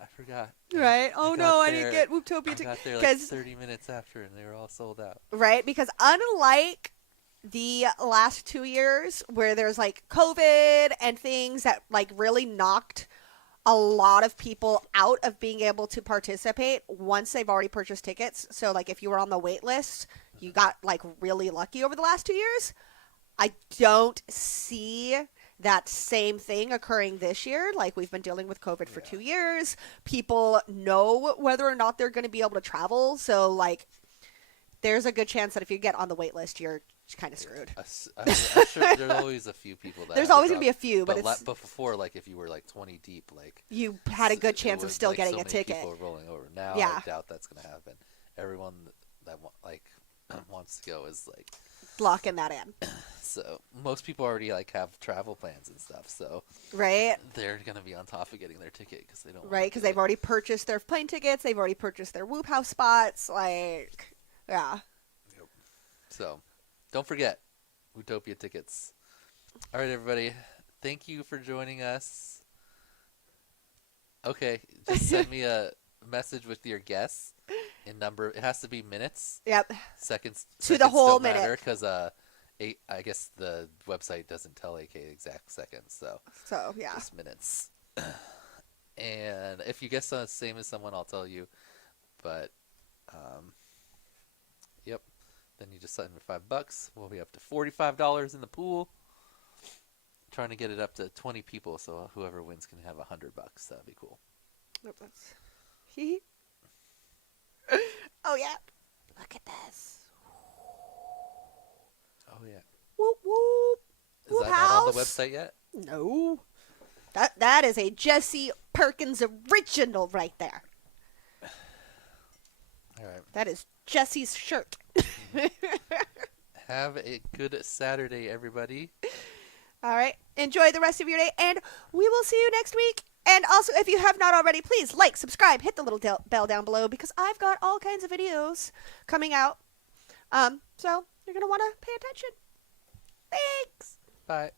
I forgot. Right. Oh, no, I didn't get Whooptopia I tickets. got there like 30 minutes after and they were all sold out. Right. Because unlike the last 2 years where there's like COVID and things that like really knocked a lot of people out of being able to participate once they've already purchased tickets. So like if you were on the wait list, you got like really lucky over the last 2 years. I don't see that same thing occurring this year. Like we've been dealing with COVID for 2 years. People know whether or not they're going to be able to travel. So like there's a good chance that if you get on the wait list, you're kind of screwed. I'm sure there's always a few people that there's always going to be a few, but it's... But before, like, if you were, like, 20 deep, like... You had a good chance of still getting so a ticket. People are rolling over. Now, Yeah. I doubt that's going to happen. Everyone that, wants to go is, like... Locking that in. So, most people already, like, have travel plans and stuff, so... Right. They're going to be on top of getting their ticket because they don't... Right, because they've already purchased their plane tickets. They've already purchased their Whoop House spots. Like, yeah. Yep. So, don't forget... Utopia tickets. All right, everybody. thank you for joining us. Okay, just send me a message with your guess in number. It has to be minutes. Yep. Seconds. To the Seconds whole don't matter minute. because I guess the website doesn't tell AK exact seconds, so So yeah. just minutes. And if you guess the same as someone, I'll tell you. But yep. Then you just send me $5. We'll be up to $45 in the pool. Trying to get it up to 20 people, so whoever wins can have $100. That'd be cool. Nope, that's... Oh yeah. Look at this. Oh yeah. Whoop whoop. Is Whoop that not on the house. website yet? No. That is a Jesse Perkins original right there. All right. That is Jesse's shirt. Have a good Saturday, everybody. All right. Enjoy the rest of your day, and we will see you next week. And also, if you have not already, please like, subscribe, hit the little bell down below because I've got all kinds of videos coming out. So you're gonna want to pay attention. Thanks. Bye.